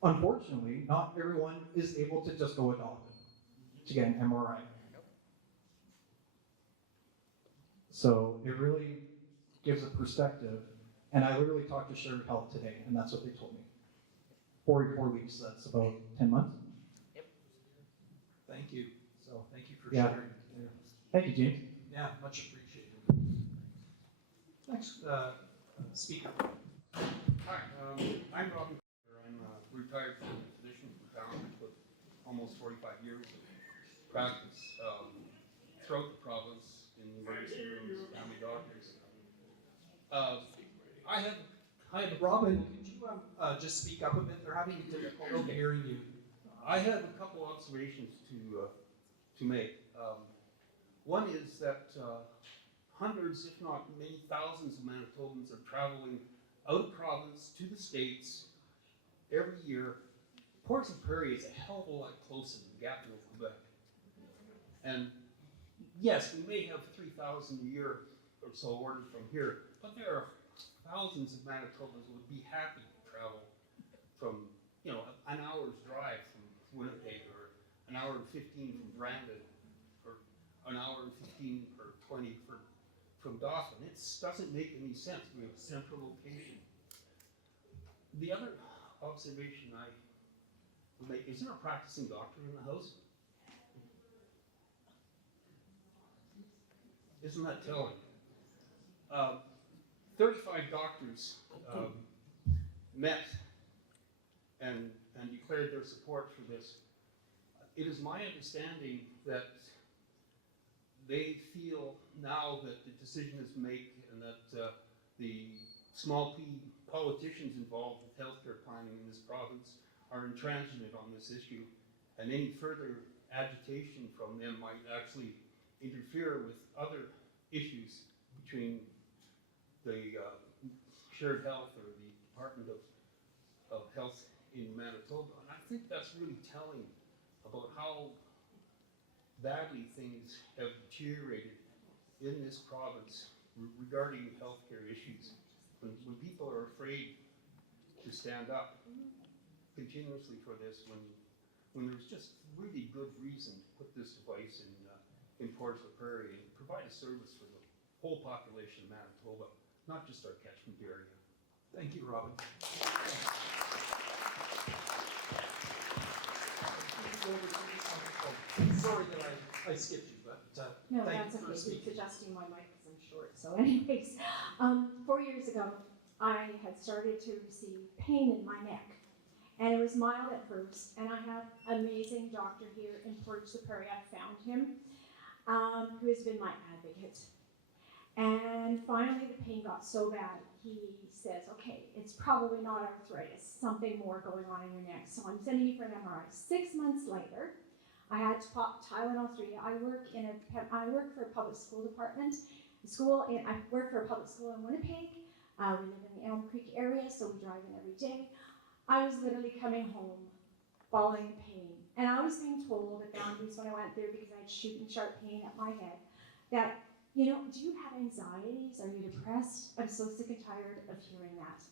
Unfortunately, not everyone is able to just go adopt it to get an MRI. So it really gives a perspective, and I literally talked to Shared Health today, and that's what they told me. 44 weeks, that's about 10 months. Thank you. So thank you for Yeah. sharing. Thank you, James. Yeah, much appreciated. Next speaker. Hi, I'm Rob. I'm a retired physician from Falmouth with almost 45 years of practice throughout the province in emergency rooms, family doctors. I have Robin, could you just speak up a bit? They're having difficulty hearing you. I have a couple observations to make. One is that hundreds, if not many thousands of Manitobans are traveling out of province to the States every year. Portage la Prairie is a hell of a lot closer than Gatineau, Quebec. And yes, we may have 3,000 a year or so ordered from here, but there are thousands of Manitobans who would be happy to travel from, an hour's drive from Winnipeg, or an hour and 15 from Brandon, or an hour and 15 or 20 from Dauphin. It doesn't make any sense. We have a central location. The other observation I would make, is there a practicing doctor in the house? Isn't that telling? 35 doctors met and declared their support for this. It is my understanding that they feel now that the decision is made and that the small p politicians involved with healthcare planning in this province are intransigent on this issue, and any further agitation from them might actually interfere with other issues between the Shared Health or the Department of Health in Manitoba. And I think that's really telling about how badly things have deteriorated in this province regarding healthcare issues. When people are afraid to stand up continuously for this, when there's just really good reason to put this device in Portage la Prairie and provide a service for the whole population of Manitoba, not just our catchment area. Thank you, Robin. Sorry that I skipped you, but No, thank that's you for okay, speaking. it's adjusting my mic because I'm short. So anyways, 4 years ago, I had started to receive pain in my neck. And it was mild at first, and I have an amazing doctor here in Portage la Prairie. I found him, who has been my advocate. And finally, the pain got so bad, he says, okay, it's probably not arthritis, something more going on in your neck, so I'm sending you for an MRI. 6 months later, I had to pop Tylenol 3. I work for a public school department. I work for a public school in Winnipeg. We live in the Elm Creek area, so we drive in every day. I was literally coming home, falling in pain. And I was being told at Boundaries when I went there, because I had shooting sharp pain at my head, that, do you have anxieties? Are you depressed? I'm so sick and tired of hearing that.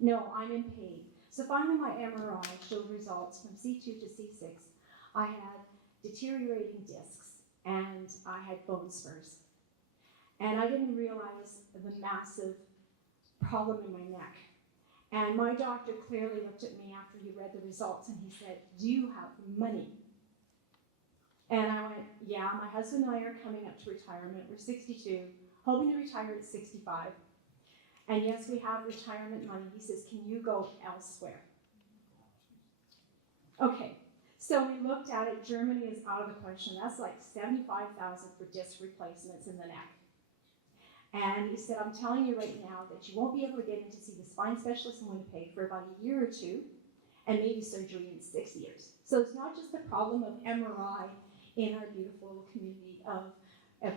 No, I'm in pain. So finally my MRI showed results from C2 to C6. I had deteriorating discs and I had bone spurs. And I didn't realize the massive problem in my neck. And my doctor clearly looked at me after he read the results and he said, do you have money? And I went, yeah, my husband and I are coming up to retirement. We're 62, hoping to retire at 65. And yes, we have retirement money. He says, can you go elsewhere? Okay, so we looked at it. Germany is out of the question. That's like $75,000 for disc replacements in the neck. And he said, I'm telling you right now that you won't be able to get in to see the spine specialist in Winnipeg for about a year or two. and maybe surgery in 6 years. So it's not just the problem of MRI in our beautiful community of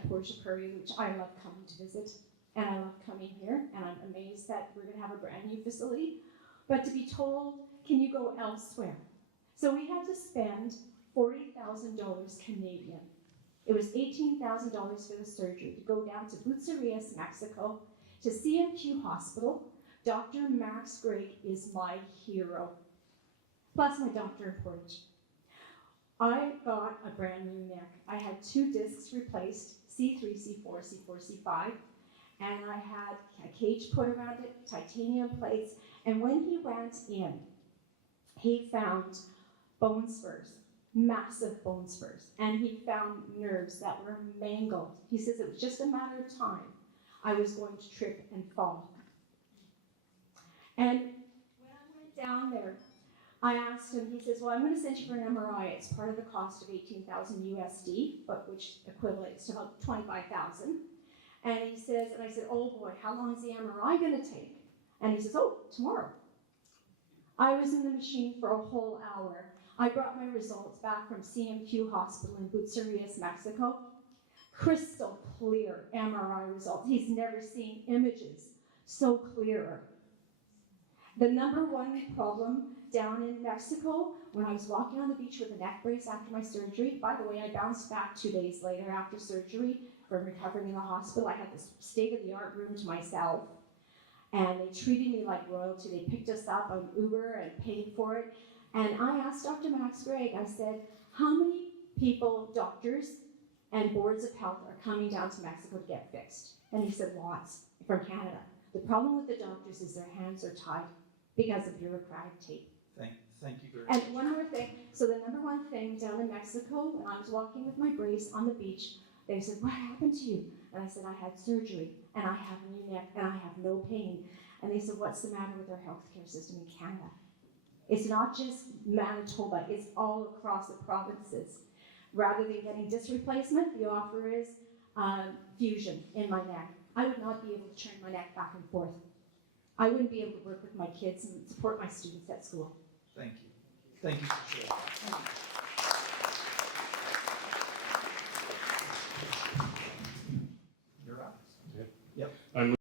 Portage la Prairie, which I love coming to visit, and I love coming here, and I'm amazed that we're gonna have a brand new facility, but to be told, can you go elsewhere? So we had to spend $40,000 Canadian. It was $18,000 for the surgery to go down to Bucerias, Mexico, to CMQ Hospital. Dr. Max Gregg is my hero, plus my doctor in Portage. I got a brand new neck. I had 2 discs replaced, C3, C4, C4, C5, and I had a cage put around it, titanium plates, and when he went in, he found bone spurs, massive bone spurs, and he found nerves that were mangled. He says it was just a matter of time. I was going to trip and fall. And when I went down there, I asked him, he says, well, I'm going to send you for an MRI. It's part of the cost of 18,000 USD, but which equates to about 25,000. And he says, and I said, oh boy, how long is the MRI going to take? And he says, oh, tomorrow. I was in the machine for a whole hour. I brought my results back from CMQ Hospital in Bucerias, Mexico. Crystal clear MRI results. He's never seen images so clear. The _1 problem down in Mexico, when I was walking on the beach with a neck brace after my surgery, by the way, I bounced back 2 days later after surgery from recovering in the hospital. I had this state-of-the-art room to myself, and they treated me like royalty. They picked us up on Uber and paid for it. And I asked Dr. Max Gregg, I said, how many people, doctors, and boards of health are coming down to Mexico to get fixed? And he said, lots from Canada. The problem with the doctors is their hands are tied because of bureaucratic tape. Thank you very And much. one more thing, so the _1 thing down in Mexico, when I was walking with my brace on the beach, they said, what happened to you? And I said, I had surgery, and I have a new neck, and I have no pain. And they said, what's the matter with our healthcare system in Canada? It's not just Manitoba, it's all across the provinces. Rather than getting disc replacement, the offer is fusion in my neck. I would not be able to turn my neck back and forth. I wouldn't be able to work with my kids and support my students at school. Thank you. Thank you for sharing that. You're up. Yep. I'm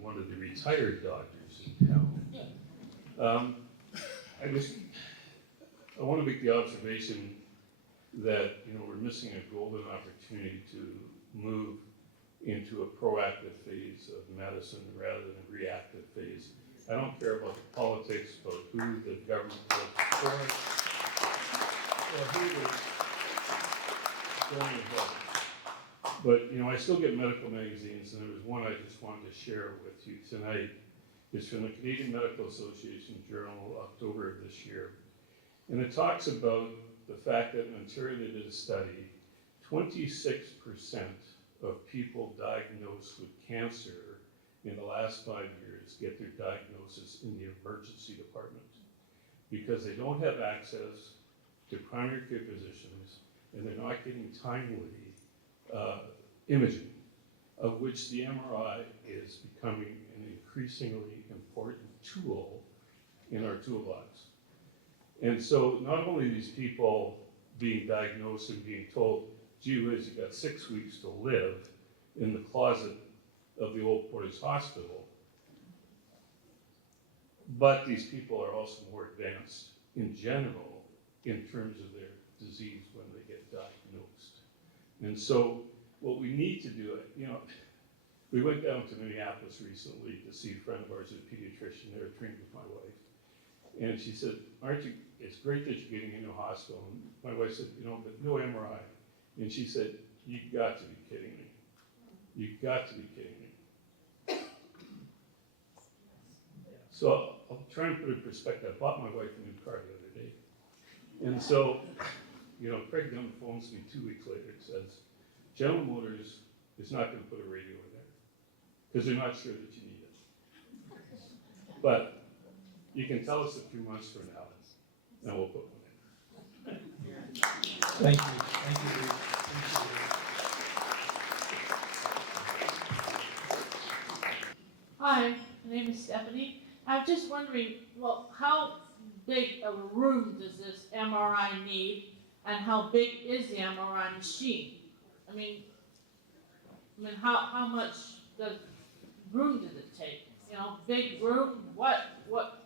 one of the retired doctors in town. I want to make the observation that, we're missing a golden opportunity to move into a proactive phase of medicine rather than a reactive phase. I don't care about the politics, about who the government was before, or who was going ahead. But, I still get medical magazines, and there was one I just wanted to share with you tonight. It's from the Canadian Medical Association Journal, October of this year. And it talks about the fact that in Ontario they did a study, 26% of people diagnosed with cancer in the last 5 years get their diagnosis in the emergency department because they don't have access to primary care physicians and they're not getting timely imaging, of which the MRI is becoming an increasingly important tool in our toolbox. And so not only these people being diagnosed and being told, gee whiz, you got 6 weeks to live in the closet of the old Portage Hospital, but these people are also more advanced in general in terms of their disease when they get diagnosed. And so what we need to do, we went down to Minneapolis recently to see a friend of ours, a pediatrician there, trained with my wife. And she said, it's great that you're getting into a hospital. And my wife said, but no MRI. And she said, you've got to be kidding me. You've got to be kidding me. So I'll try and put it in perspective. I bought my wife a new car the other day. And so, Craig Dunn phones me 2 weeks later and says, General Motors is not going to put a radio in there because they're not sure that you need it. But you can tell us a few months from now, and we'll put one in. Thank you. Thank you. Hi, my name is Stephanie. I was just wondering, how big of a room does this MRI need, and how big is the MRI machine? I mean, how much room does it take? You know, big room, what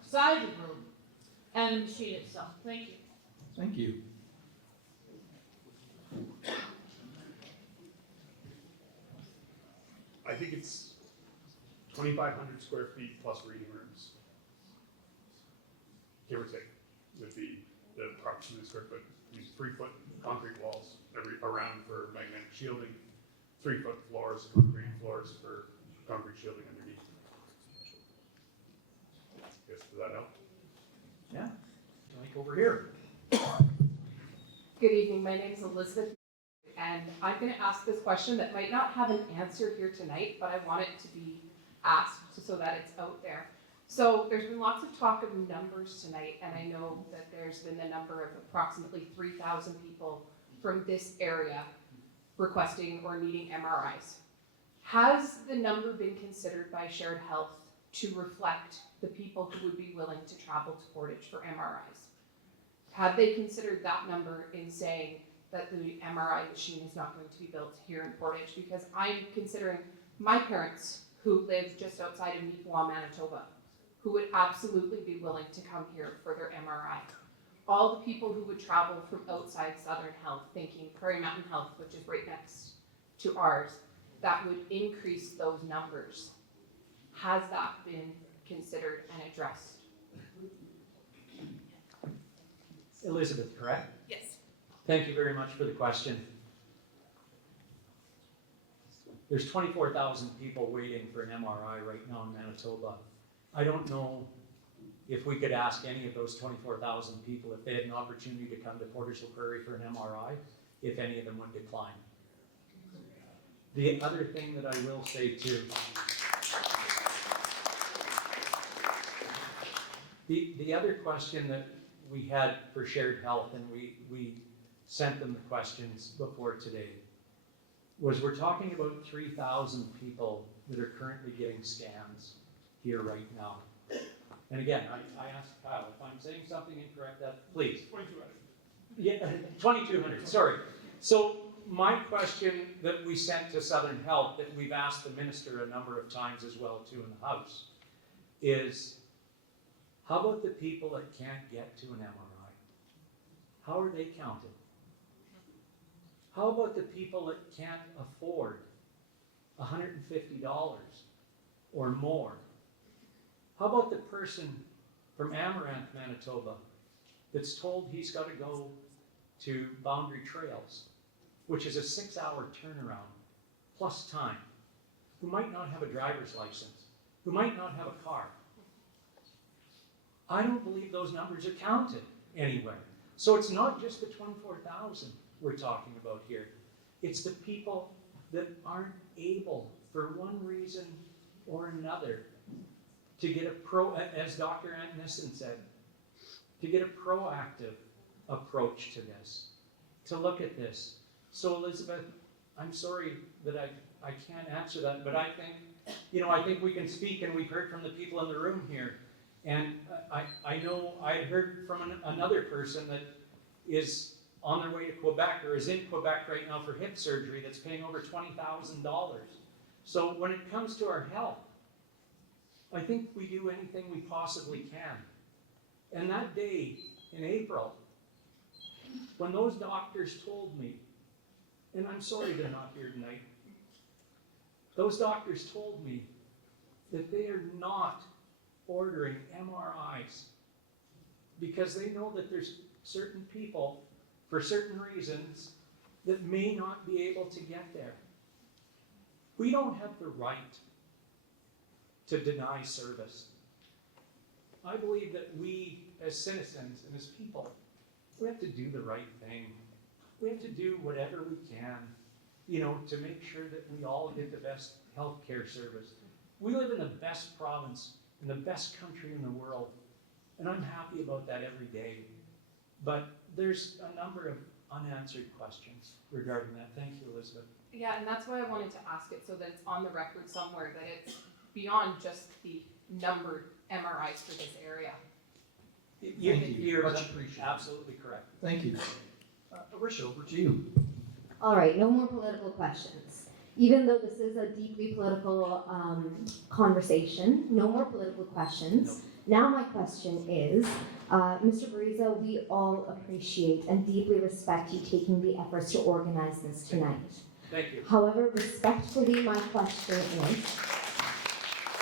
size of room? And the machine itself. Thank you. Thank you. I think it's 2,500 square feet plus reading rooms. Give or take, would be the approximate square foot. Use 3-foot concrete walls around for magnetic shielding, 3-foot floors, concrete floors for concrete shielding underneath. Guess, does that help? Yeah, like over here. Good evening, my name is Elizabeth, and I'm going to ask this question that might not have an answer here tonight, but I want it to be asked so that it's out there. So there's been lots of talk of numbers tonight, and I know that there's been the number of approximately 3,000 people from this area requesting or needing MRIs. Has the number been considered by Shared Health to reflect the people who would be willing to travel to Portage for MRIs? Have they considered that number in saying that the MRI machine is not going to be built here in Portage? Because I'm considering my parents who live just outside of Mi'kmaq, Manitoba, who would absolutely be willing to come here for their MRI. All the people who would travel from outside Southern Health, thinking Prairie Mountain Health, which is right next to ours, that would increase those numbers. Has that been considered and addressed? Elizabeth, correct? Yes. Thank you very much for the question. There's 24,000 people waiting for an MRI right now in Manitoba. I don't know if we could ask any of those 24,000 people if they had an opportunity to come to Portage la Prairie for an MRI, if any of them would decline. The other thing that I will say too, the other question that we had for Shared Health, and we sent them the questions before today, was we're talking about 3,000 people that are currently getting scans here right now. And again, I asked Kyle, if I'm saying something incorrect, please. 2,200. Yeah, 2,200, sorry. So my question that we sent to Southern Health, that we've asked the minister a number of times as well too in the House, is how about the people that can't get to an MRI? How are they counted? How about the people that can't afford $150 or more? How about the person from Amaranth, Manitoba, that's told he's got to go to Boundary Trails, which is a 6-hour turnaround plus time, who might not have a driver's license, who might not have a car? I don't believe those numbers are counted anywhere. So it's not just the 24,000 we're talking about here. It's the people that aren't able, for one reason or another, to get as Dr. Nissen said, to get a proactive approach to this, to look at this. So Elizabeth, I'm sorry that I can't answer that, but I think we can speak, and we've heard from the people in the room here. And I know I heard from another person that is on their way to Quebec, or is in Quebec right now for hip surgery, that's paying over $20,000. So when it comes to our health, I think we do anything we possibly can. And that day in April, when those doctors told me, and I'm sorry they're not here tonight, those doctors told me that they are not ordering MRIs because they know that there's certain people, for certain reasons, that may not be able to get there. We don't have the right to deny service. I believe that we, as citizens and as people, we have to do the right thing. We have to do whatever we can, to make sure that we all get the best healthcare service. We live in the best province, in the best country in the world, and I'm happy about that every day. But there's a number of unanswered questions regarding that. Thank you, Elizabeth. Yeah, and that's why I wanted to ask it, so that it's on the record somewhere, that it's beyond just the numbered MRIs for this area. Thank you. You're Much appreciated. absolutely correct. Thank you. Risha, over to you. All right, no more political questions. Even though this is a deeply political conversation, no more political questions. Now my question is, Mr. Bereza, we all appreciate and deeply respect you taking the efforts to organize this tonight. Thank you. However, respectfully, my question is,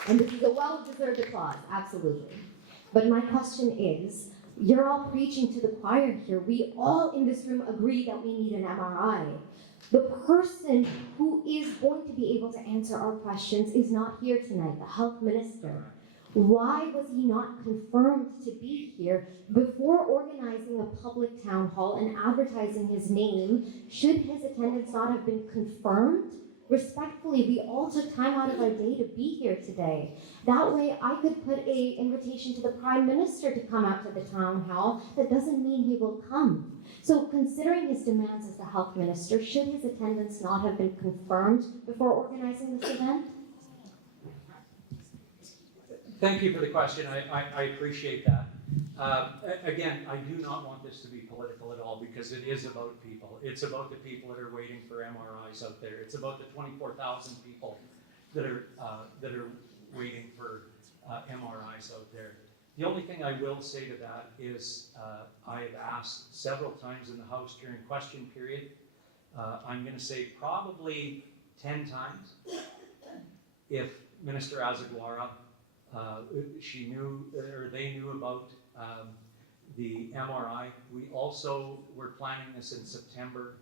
and this is a well-deserved applause, absolutely. But my question is, you're all preaching to the choir here. We all in this room agree that we need an MRI. The person who is going to be able to answer our questions is not here tonight, the health minister. Why was he not confirmed to be here before organizing a public town hall and advertising his name? Should his attendance not have been confirmed? Respectfully, we all took time out of our day to be here today. That way I could put an invitation to the Prime Minister to come out to the town hall. That doesn't mean he will come. So considering his demands as the health minister, should his attendance not have been confirmed before organizing this event? Thank you for the question. I appreciate that. Again, I do not want this to be political at all because it is about people. It's about the people that are waiting for MRIs out there. It's about the 24,000 people that are waiting for MRIs out there. The only thing I will say to that is I have asked several times in the House during question period. I'm going to say probably 10 times if Minister Asagwara she knew, or they knew about the MRI. We also were planning this in September.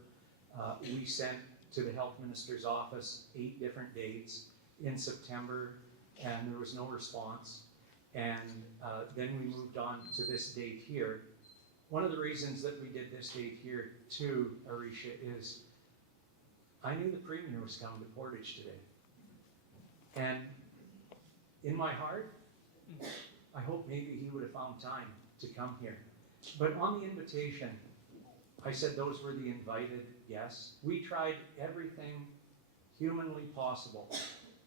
We sent to the health minister's office 8 different dates in September, and there was no response. And then we moved on to this date here. One of the reasons that we did this date here too, Arisha, is I knew the Premier was coming to Portage today. And in my heart, I hope maybe he would have found time to come here. But on the invitation, I said those were the invited guests. We tried everything humanly possible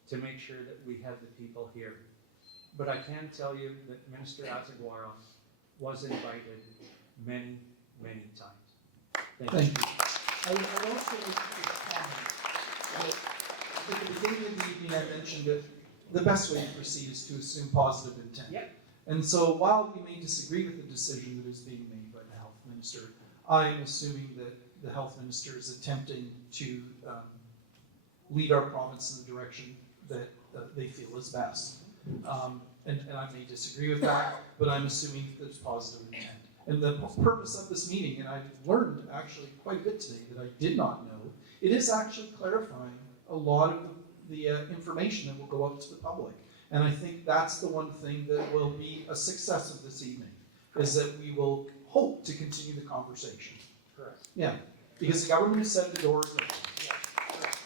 to make sure that we had the people here. But I can tell you that Minister Asagwara was invited many, many times. Thank you. I would also like to comment. At the beginning of the evening, I mentioned that the best way to proceed is to assume positive intent. Yep. And so while we may disagree with the decision that is being made by the health minister, I'm assuming that the health minister is attempting to lead our province in the direction that they feel is best. And I may disagree with that, but I'm assuming that there's positive intent. And the purpose of this meeting, and I've learned actually quite a bit today that I did not know, it is actually clarifying a lot of the information that will go out to the public. And I think that's the one thing that will be a success of this evening, is that we will hope to continue the conversation. Correct. Yeah, because the government has said the door is open.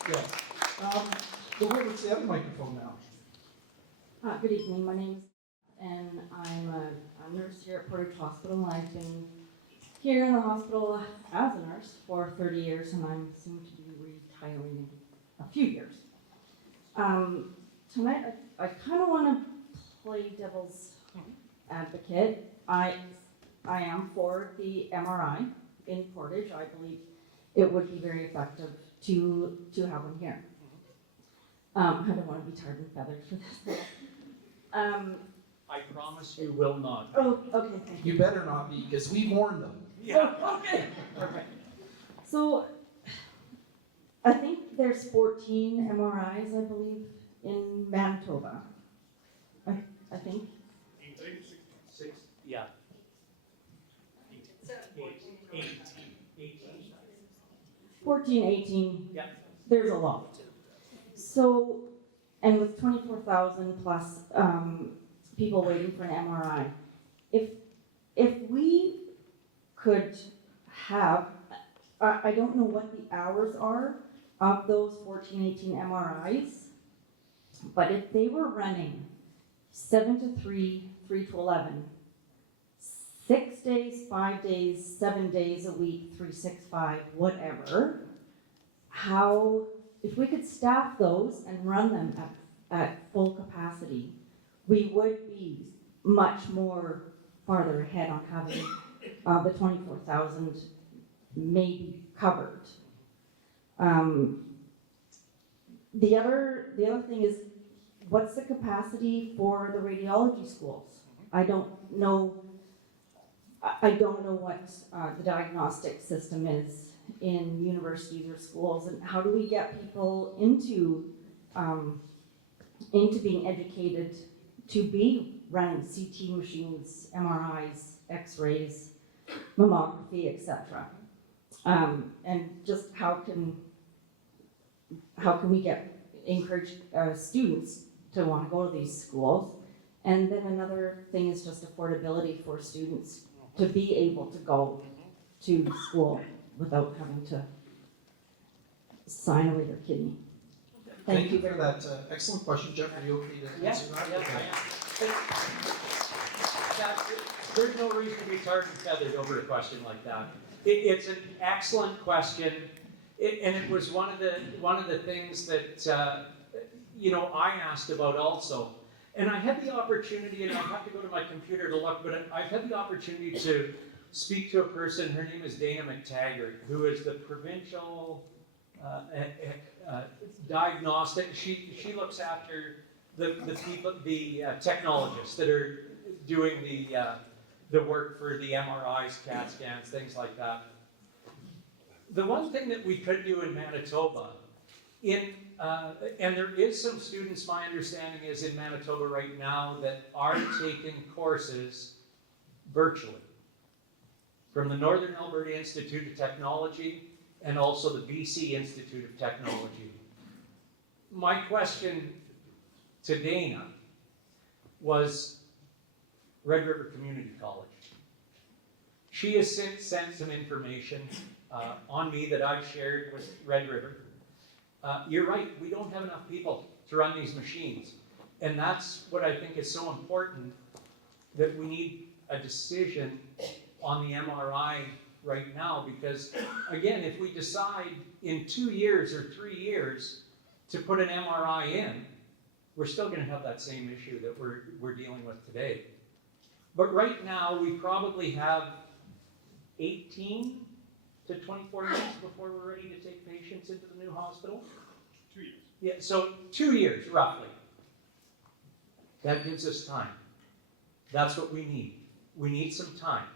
Yeah. Go over to the other microphone now. Good evening, my name is, and I'm a nurse here at Portage Hospital. I've been here in the hospital as a nurse for 30 years, and I'm soon to be retiring in a few years. Tonight, I kind of want to play devil's advocate. I am for the MRI in Portage. I believe it would be very effective to have one here. I don't want to be tarred and feathered for this. I promise you will not. Oh, okay, thank you. You better not be, because we warned them. Yeah. Oh, okay, perfect. So, I think there's 14 MRIs, I believe, in Manitoba. I think. 6, yeah. 14, 18. Yeah. There's a lot. So, and with 24,000 plus people waiting for an MRI, if we could have, I don't know what the hours are of those 14, 18 MRIs, but if they were running 7 to 3, 3 to 11, 6 days, 5 days, 7 days a week, 365, whatever, if we could staff those and run them at full capacity, we would be much more farther ahead on having the 24,000 maybe covered. The other thing is, what's the capacity for the radiology schools? I don't know what the diagnostic system is in universities or schools, and how do we get people into being educated to be running CT machines, MRIs, X-rays, mammography, etc. And just how can we encourage students to want to go to these schools? And then another thing is just affordability for students to be able to go to school without having to sign away their kidney. Thank you for that excellent question. Jeff, are you okay to answer that? There's no reason to be tarred and feathered over a question like that. It's an excellent question, and it was one of the things that I asked about also. And I had the opportunity, and I have to go to my computer to look, but I've had the opportunity to speak to a person. Her name is Dana McTaggart, who is the provincial diagnostic. She looks after the people, the technologists that are doing the work for the MRIs, CAT scans, things like that. The one thing that we could do in Manitoba, and there is some students, my understanding is in Manitoba right now, that are taking courses virtually from the Northern Alberta Institute of Technology and also the BC Institute of Technology. My question to Dana was Red River Community College. She has since sent some information on me that I've shared with Red River. You're right, we don't have enough people to run these machines. And that's what I think is so important, that we need a decision on the MRI right now, because again, if we decide in 2 years or 3 years to put an MRI in, we're still going to have that same issue that we're dealing with today. But right now, we probably have 18 to 24 months before we're ready to take patients into the new hospital. 2 years. Yeah, so 2 years, roughly. That gives us time. That's what we need. We need some time.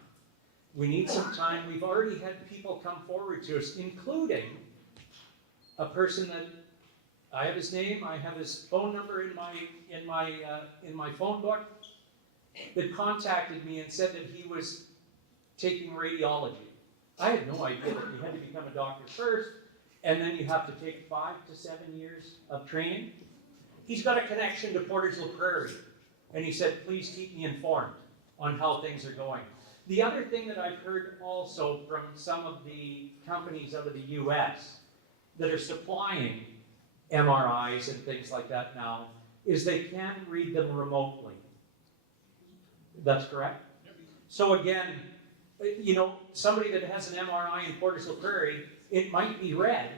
We need some time. We've already had people come forward to us, including a person that I have his name, I have his phone number in my phone book, that contacted me and said that he was taking radiology. I had no idea that you had to become a doctor first, and then you have to take 5 to 7 years of training. He's got a connection to Portage la Prairie, and he said, please keep me informed on how things are going. The other thing that I've heard also from some of the companies out of the US that are supplying MRIs and things like that now, is they can read them remotely. That's correct? Yep. So again, somebody that has an MRI in Portage la Prairie, it might be read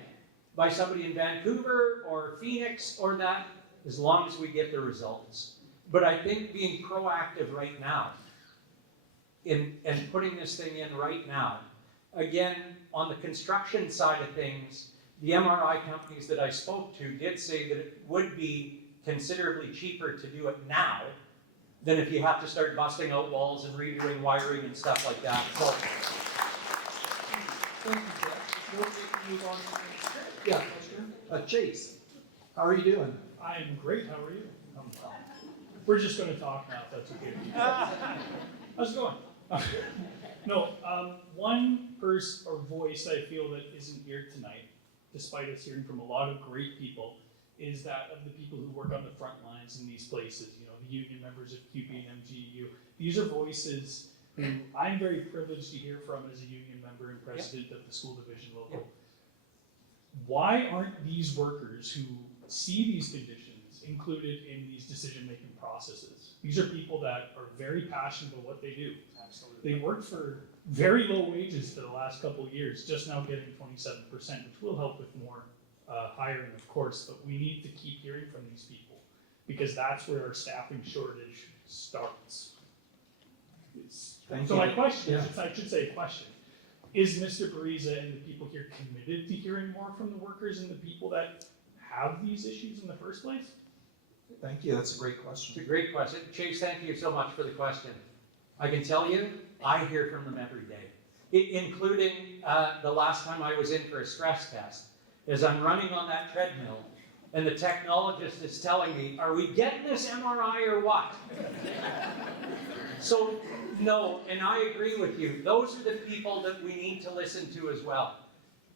by somebody in Vancouver or Phoenix or that, as long as we get the results. But I think being proactive right now and putting this thing in right now, again, on the construction side of things, the MRI companies that I spoke to did say that it would be considerably cheaper to do it now than if you have to start busting out walls and redoing wiring and stuff like that. So, Thank you, Jeff. We'll move on. Yeah, question. Chase, how are you doing? I am great. How are you? We're just going to talk now, if that's okay. How's it going? No, one person or voice I feel that isn't here tonight, despite us hearing from a lot of great people, is that of the people who work on the front lines in these places, the union members of QP and MGU. These are voices who I'm very privileged to hear from as a union member and president of the school division local. Why aren't these workers who see these conditions included in these decision-making processes? These are people that are very passionate about what they do. Absolutely. They work for very low wages for the last couple of years, just now getting 27%, which will help with more hiring, of course, but we need to keep hearing from these people because that's where our staffing shortage starts. Thank So you. my question is, Yeah. I should say a question, is Mr. Bereza and the people here committed to hearing more from the workers and the people that have these issues in the first place? Thank you, that's a great It's question. a great question. Chase, thank you so much for the question. I can tell you, I hear from them every day, including the last time I was in for a stress test. As I'm running on that treadmill, and the technologist is telling me, are we getting this MRI or what? So, no, and I agree with you. Those are the people that we need to listen to as well.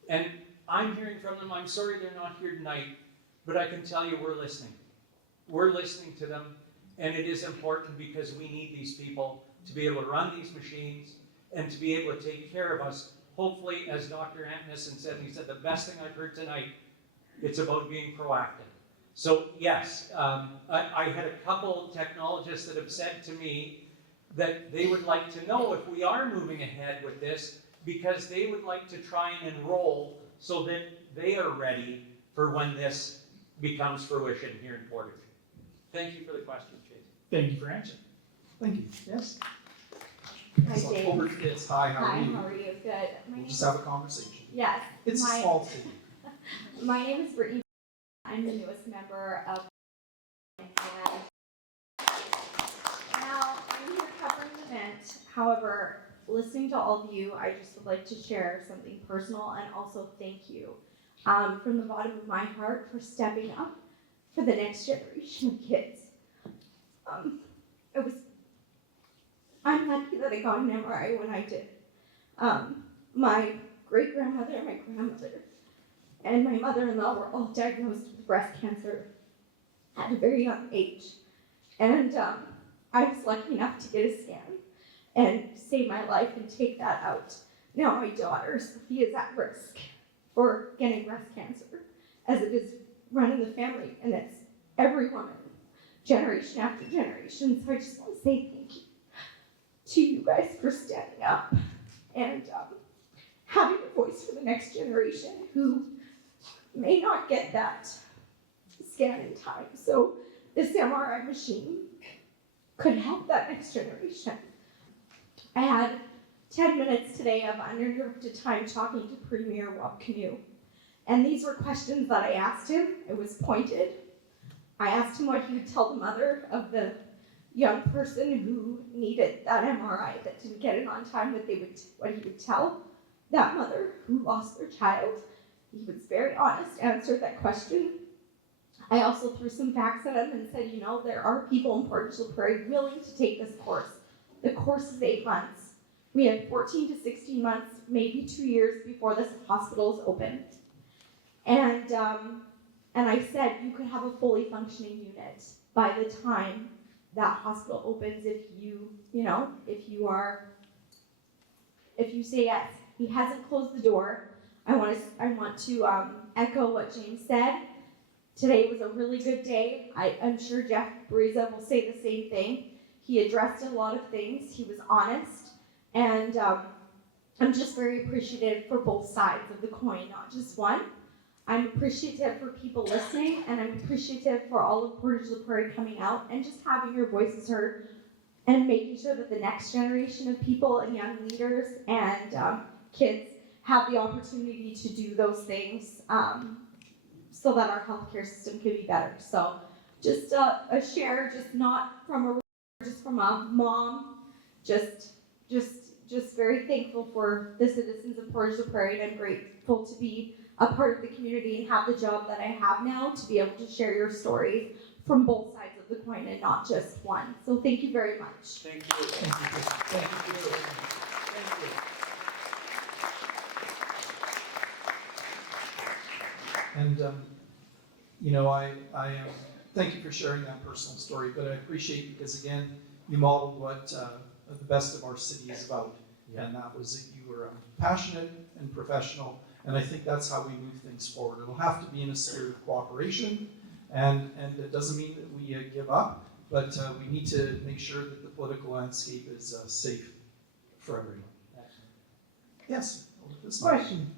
And I'm hearing from them, I'm sorry they're not here tonight, but I can tell you we're listening. We're listening to them, and it is important because we need these people to be able to run these machines and to be able to take care of us. Hopefully, as Dr. Antonisson said, he said the best thing I've heard tonight, it's about being proactive. So yes, I had a couple technologists that have said to me that they would like to know if we are moving ahead with this, because they would like to try and enroll so that they are ready for when this becomes fruition here in Portage. Thank you for the question, Chase. Thank you for answering. Thank you, yes. Hi, So, Jane. Over to kids, hi, how Hi, are you? how are you? Good. My We'll name just is- have a conversation. Yes. It's a my- small city. My name is Brittany. I'm the newest member of, and now I'm here covering the event. However, listening to all of you, I just would like to share something personal and also thank you from the bottom of my heart for stepping up for the next generation of kids. I'm lucky that I got an MRI when I did. My great-grandmother, my grandmother, and my mother-in-law were all diagnosed with breast cancer at a very young age. And I was lucky enough to get a scan and save my life and take that out. Now my daughter, Sophie, is at risk for getting breast cancer, as it is running the family, and it's every woman, generation after generation. So I just want to say thank you to you guys for standing up and having a voice for the next generation who may not get that scan in time. So this MRI machine could help that next generation. I had 10 minutes today of uninterrupted time talking to Premier Wab Kinew. And these were questions that I asked him. It was pointed. I asked him what he would tell the mother of the young person who needed that MRI that didn't get it on time, what he would tell that mother who lost their child. He was very honest, answered that question. I also threw some facts at him and said, you know, there are people in Portage la Prairie willing to take this course. The course is 8 months. We have 14 to 16 months, maybe 2 years before this hospital is open. And I said you could have a fully functioning unit by the time that hospital opens if you say yes. He hasn't closed the door. I want to echo what James said. Today was a really good day. I'm sure Jeff Bereza will say the same thing. He addressed a lot of things. He was honest. And I'm just very appreciative for both sides of the coin, not just one. I'm appreciative for people listening, and I'm appreciative for all of Portage la Prairie coming out and just having your voices heard and making sure that the next generation of people and young leaders and kids have the opportunity to do those things so that our healthcare system can be better. So just a share, just not from a mom, just very thankful for the citizens of Portage la Prairie, and I'm grateful to be a part of the community and have the job that I have now to be able to share your stories from both sides of the coin and not just one. So thank you very much. Thank you. Thank you. Thank you. Thank you. And, you know, I thank you for sharing that personal story, but I appreciate, because again, you modeled what the best of our city is about. Yeah. And that was that you were passionate and professional, and I think that's how we move things forward. It'll have to be in a spirit of cooperation, and it doesn't mean that we give up, but we need to make sure that the political landscape is safe for everyone. Yes? This Question.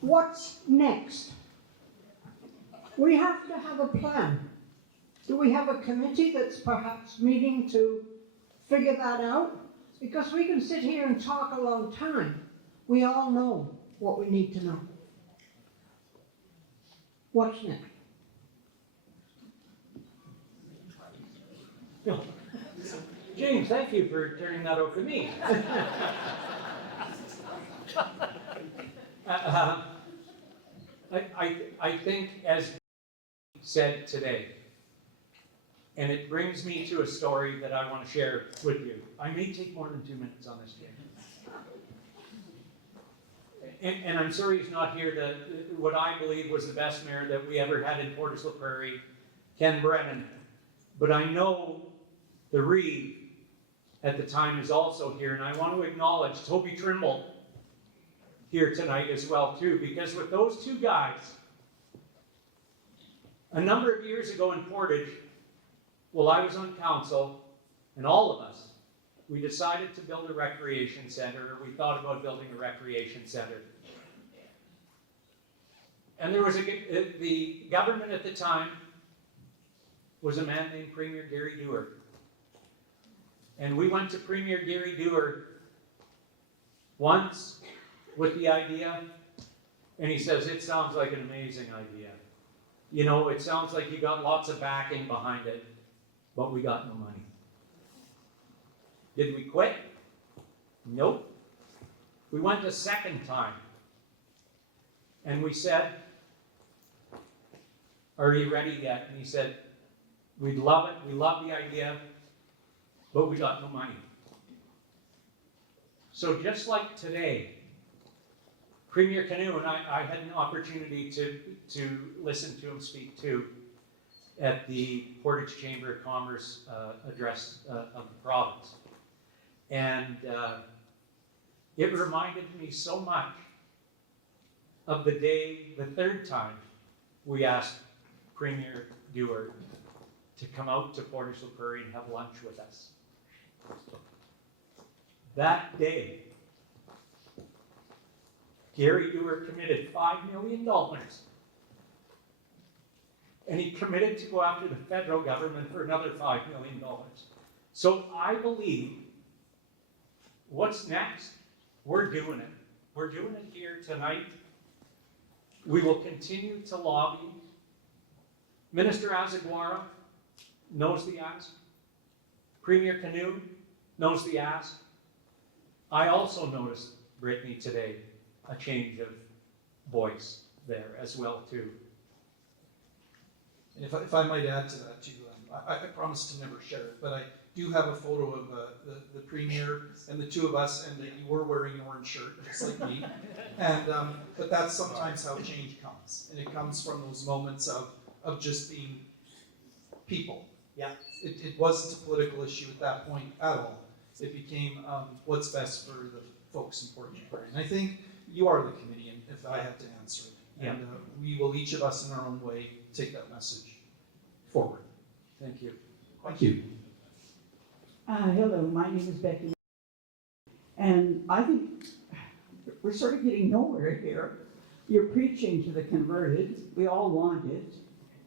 What's next? We have to have a plan. Do we have a committee that's perhaps meeting to figure that out? Because we can sit here and talk a long time. We all know what we need to know. What's next? James, thank you for turning that over to me. I think, as said today, and it brings me to a story that I want to share with you. I may take more than 2 minutes on this, James. And I'm sorry he's not here. What I believe was the best mayor that we ever had in Portage la Prairie, Ken Brennan. But I know the Reeve at the time is also here, and I want to acknowledge Toby Trimble here tonight as well too, because with those two guys, a number of years ago in Portage, while I was on council, and all of us, we decided to build a recreation center, or we thought about building a recreation center. And there was the government at the time was a man named Premier Gary Dewar. And we went to Premier Gary Dewar once with the idea, and he says, it sounds like an amazing idea. You know, it sounds like you got lots of backing behind it, but we got no money. Did we quit? Nope. We went a second time. And we said, are you ready yet? And he said, we'd love it, we love the idea, but we got no money. So just like today, Premier Kinew, and I had an opportunity to listen to him speak too at the Portage Chamber of Commerce address of the province. And it reminded me so much of the day, the third time, we asked Premier Dewar to come out to Portage la Prairie and have lunch with us. That day, Gary Dewar committed $5 million. And he committed to go after the federal government for another $5 million. So I believe, what's next? We're doing it. We're doing it here tonight. We will continue to lobby. Minister Asagwara knows the ask. Premier Kinew knows the ask. I also noticed, Brittany, today, a change of voice there as well, too. And if I might add to that, too, I promise to never share it, but I do have a photo of the Premier and the two of us, and that you were wearing an orange shirt, just like me. And but that's sometimes how change comes, and it comes from those moments of just being people. Yeah. It wasn't a political issue at that point at all. It became what's best for the folks in Portage la Prairie. And I think you are the committee, and if I have to answer it. Yeah. And we will, each of us in our own way, take that message forward. Thank you. Thank you. Hello, my name is Becky. And I think we're sort of getting nowhere here. You're preaching to the converted. We all want it.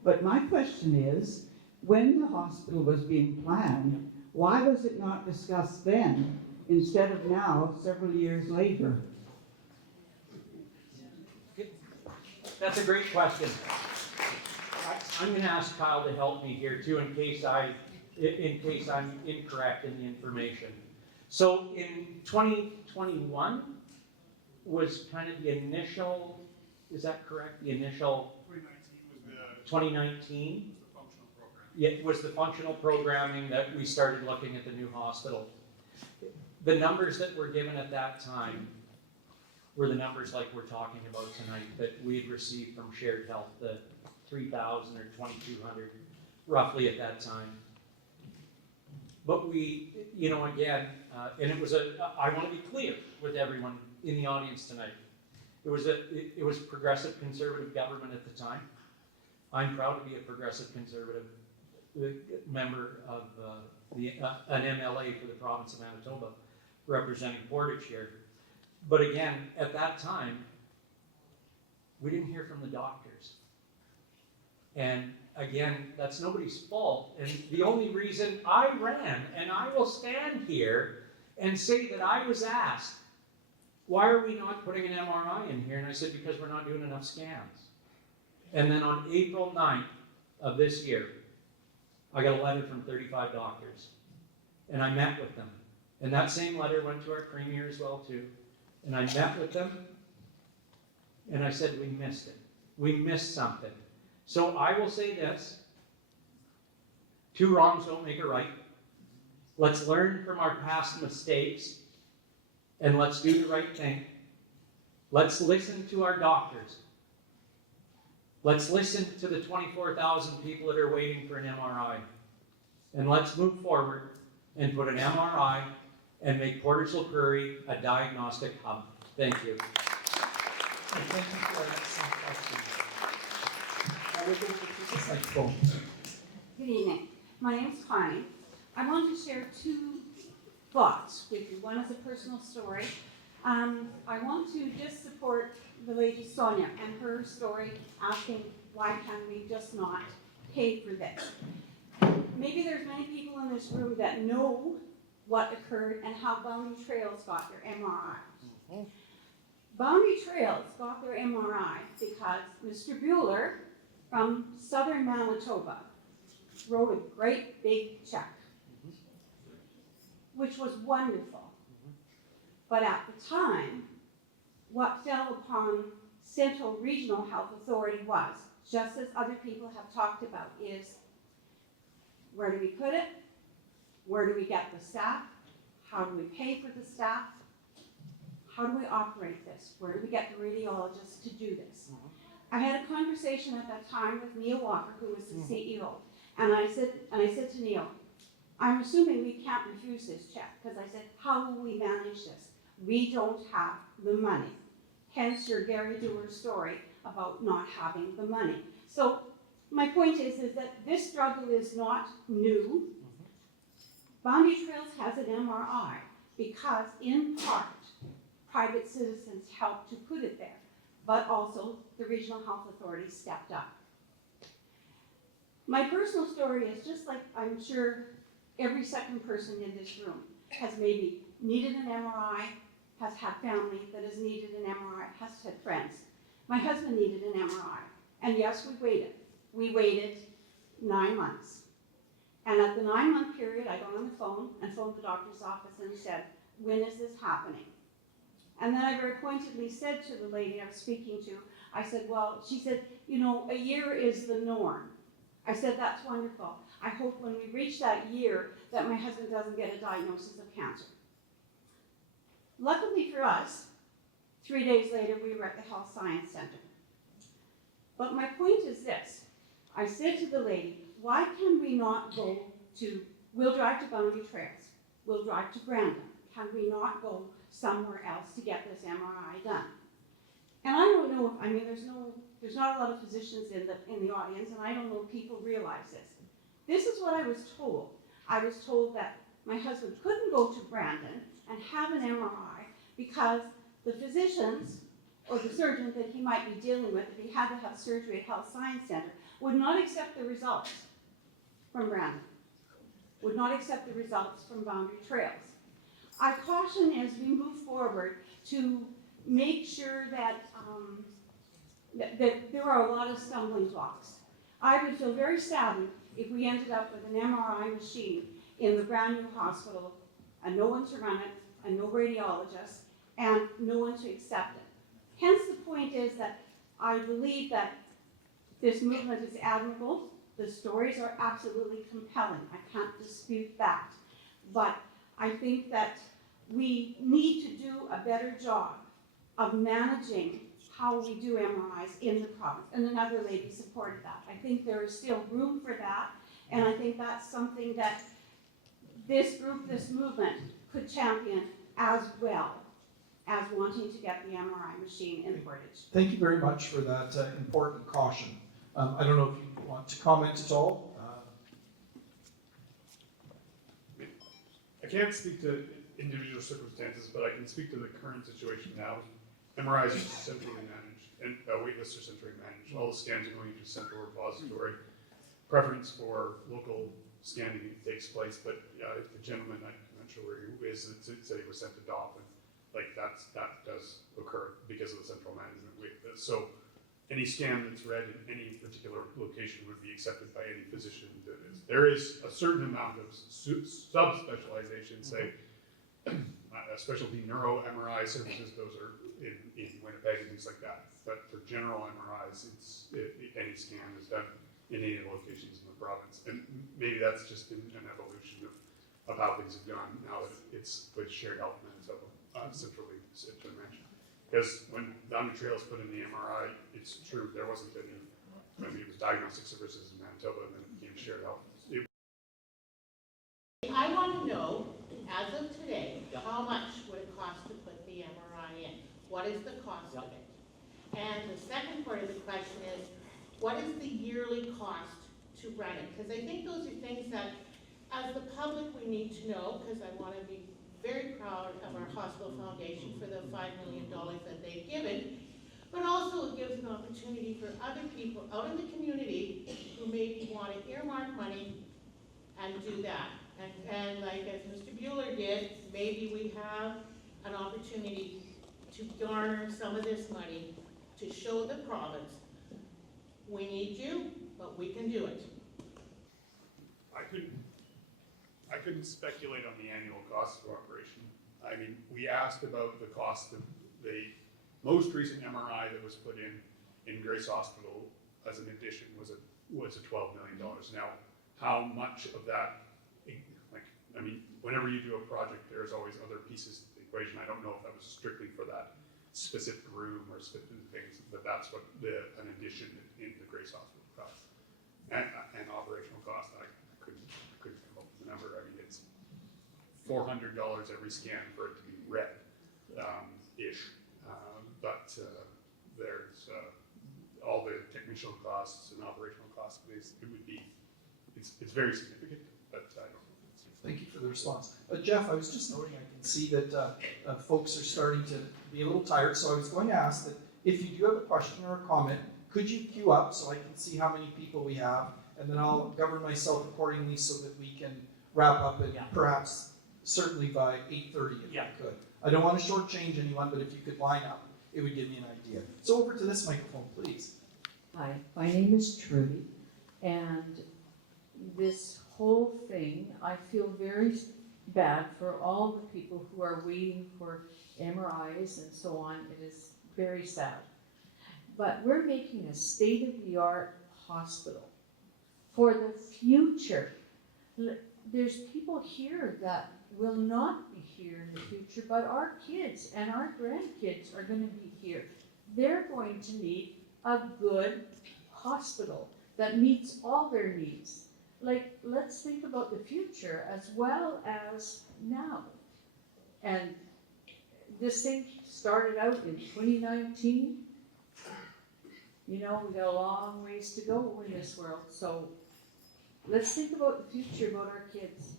But my question is, when the hospital was being planned, why was it not discussed then instead of now, several years later? That's a great question. I'm going to ask Kyle to help me here too, in case I'm incorrect in the information. So in 2021 was kind of the initial, is that correct? The initial 2019 was the functional program. Yeah, it was the functional programming that we started looking at the new hospital. The numbers that were given at that time were the numbers like we're talking about tonight that we had received from Shared Health, the 3,000 or 2,200 roughly at that time. But we, you know, again, and it was I want to be clear with everyone in the audience tonight. It was progressive conservative government at the time. I'm proud to be a progressive conservative member of an MLA for the province of Manitoba, representing Portage here. But again, at that time, we didn't hear from the doctors. And again, that's nobody's fault. And the only reason I ran, and I will stand here and say that I was asked, why are we not putting an MRI in here? And I said, because we're not doing enough scans. And then on April 9th of this year, I got a letter from 35 doctors. And I met with them. And that same letter went to our premier as well too. And I met with them. And I said, we missed it. We missed something. So I will say this. 2 wrongs don't make a right. Let's learn from our past mistakes. And let's do the right thing. Let's listen to our doctors. Let's listen to the 24,000 people that are waiting for an MRI. And let's move forward and put an MRI and make Portage la Prairie a diagnostic hub. Thank you. And thank you for our excellent question. We'll go to the microphone. Good evening. My name's Connie. I want to share 2 thoughts with you. One is a personal story. I want to just support the lady Sonia and her story asking why can we just not pay for this. Maybe there's many people in this room that know what occurred and how Boundary Trails got their MRI. Boundary Trails got their MRI because Mr. Bueller from Southern Manitoba wrote a great big check, which was wonderful. But at the time, what fell upon Central Regional Health Authority was, just as other people have talked about, is where do we put it? Where do we get the staff? How do we pay for the staff? How do we operate this? Where do we get the radiologists to do this? I had a conversation at that time with Neil Walker, who was the CEO, and I said to Neil, I'm assuming we can't refuse this check, because I said, how will we manage this? We don't have the money. Hence your Gary Dewar story about not having the money. So my point is that this struggle is not new. Boundary Trails has an MRI because, in part, private citizens helped to put it there, but also the Regional Health Authority stepped up. My personal story is just like I'm sure every second person in this room has maybe needed an MRI, has had family that has needed an MRI, has had friends. My husband needed an MRI, and yes, we waited. We waited 9 months. And at the 9-month period, I got on the phone and phoned the doctor's office and said, when is this happening? And then I very pointedly said to the lady I was speaking to, I said, well, she said, you know, a year is the norm. I said, that's wonderful. I hope when we reach that year that my husband doesn't get a diagnosis of cancer. Luckily for us, 3 days later, we were at the Health Science Centre. But my point is this. I said to the lady, why can we not go to, we'll drive to Boundary Trails, we'll drive to Brandon. Can we not go somewhere else to get this MRI done? And I don't know, I mean, there's not a lot of physicians in the audience, and I don't know if people realize this. This is what I was told. I was told that my husband couldn't go to Brandon and have an MRI because the physicians or the surgeon that he might be dealing with, if he had to have surgery at Health Science Centre, would not accept the results from Brandon, would not accept the results from Boundary Trails. I caution as we move forward to make sure that, that there are a lot of stumbling blocks. I would feel very saddened if we ended up with an MRI machine in the brand new hospital and no one to run it and no radiologist and no one to accept it. Hence the point is that I believe that this movement is admirable. The stories are absolutely compelling. I can't dispute that. But I think that we need to do a better job of managing how we do MRIs in the province. And another lady supported that. I think there is still room for that. And I think that's something that this group, this movement could champion as well as wanting to get the MRI machine in Portage. Thank you very much for that important caution. I don't know if you want to comment at all. I can't speak to individual circumstances, but I can speak to the current situation now. MRIs are centrally managed. and wait lists are centrally managed. All the scans are going to a central repository. Preference for local scanning takes place, but the gentleman, I'm not sure where he is, said he was sent to Dauphin. Like that does occur because of the central management wait list. So any scan that's read in any particular location would be accepted by any physician. There is a certain amount of subspecialization, say specialty neuro MRI services, those are in Winnipeg and things like that. But for general MRIs, any scan is done in any locations in the province. And maybe that's just been an evolution of how things have gone now that it's with Shared Health Manitoba, centrally mentioned. Because when Down the Trails put in the MRI, it's true, there wasn't any, maybe it was diagnostic services in Manitoba and then it became Shared Health. I want to know, as of today, how much would it cost to put the MRI in? What is the cost of it? And the second part of the question is, what is the yearly cost to run it? Because I think those are things that, as the public, we need to know, because I want to be very proud of our hospital foundation for the $5 million that they've given, but also it gives an opportunity for other people out in the community who maybe want to earmark money and do that. And like as Mr. Bueller did, maybe we have an opportunity to garner some of this money to show the province, we need you, but we can do it. I couldn't speculate on the annual cost of operation. I mean, we asked about the cost of the most recent MRI that was put in Grace Hospital as an addition was a $12 million. Now, how much of that, I mean, whenever you do a project, there's always other pieces to the equation. I don't know if that was strictly for that specific room or specific things, but that's what an addition in the Grace Hospital cost. And operational cost, I couldn't come up with the number. I mean, it's $400 every scan for it to be read, ish. But there's all the technical costs and operational costs. It's very significant, but I don't know. Thank you for the response. Jeff, I was just noting, I can see that folks are starting to be a little tired, so I was going to ask that if you do have a question or a comment, could you queue up so I can see how many people we have, and then I'll govern myself accordingly so that we can wrap up and perhaps certainly by 8:30 if we could. I don't want to shortchange anyone, but if you could line up, it would give me an idea. So over to this microphone, please. Hi, my name is Judy, and this whole thing, I feel very bad for all the people who are waiting for MRIs and so on. It is very sad. But we're making a state-of-the-art hospital for the future. There's people here that will not be here in the future, but our kids and our grandkids are going to be here. They're going to need a good hospital that meets all their needs. Like, let's think about the future as well as now. And this thing started out in 2019. You know, we got a long ways to go in this world. So let's think about the future, about our kids.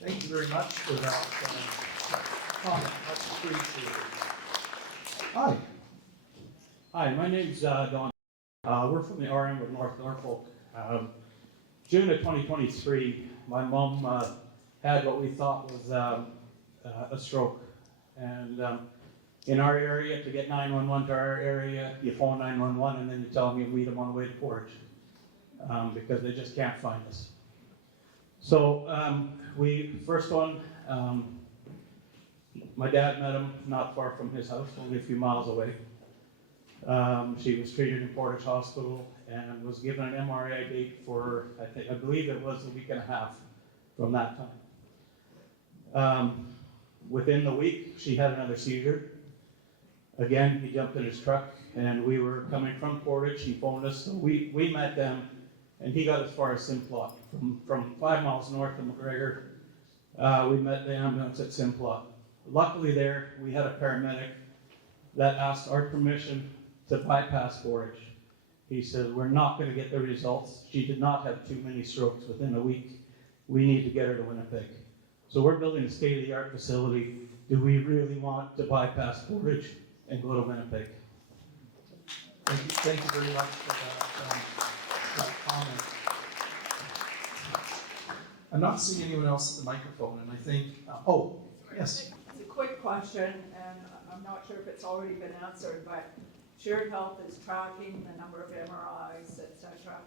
Thank you very much for that comment. That's appreciated. Hi. Hi, my name's Don. We're from the RM of North Norfolk. June of 2023, my mom had what we thought was a stroke. And in our area, to get 911 to our area, you phone 911 and then you tell them you meet them on the way to Portage because they just can't find us. So first one, my dad met him not far from his house, only a few miles away. She was treated in Portage Hospital and was given an MRI date for, I believe it was a week and a half from that time. Within the week, she had another seizure. Again, he jumped in his truck and we were coming from Portage. He phoned us, so we met them and he got as far as Simplot. From 5 miles north of McGregor, we met the ambulance at Simplot. Luckily there, we had a paramedic that asked our permission to bypass Portage. He said, we're not going to get the results. She did not have too many strokes within a week. We need to get her to Winnipeg. So we're building a state-of-the-art facility. Do we really want to bypass Portage and go to Winnipeg? Thank you very much for that comment. I'm not seeing anyone else at the microphone, and I think, oh, yes. It's a quick question, and I'm not sure if it's already been answered, but Shared Health is tracking the number of MRIs, et cetera,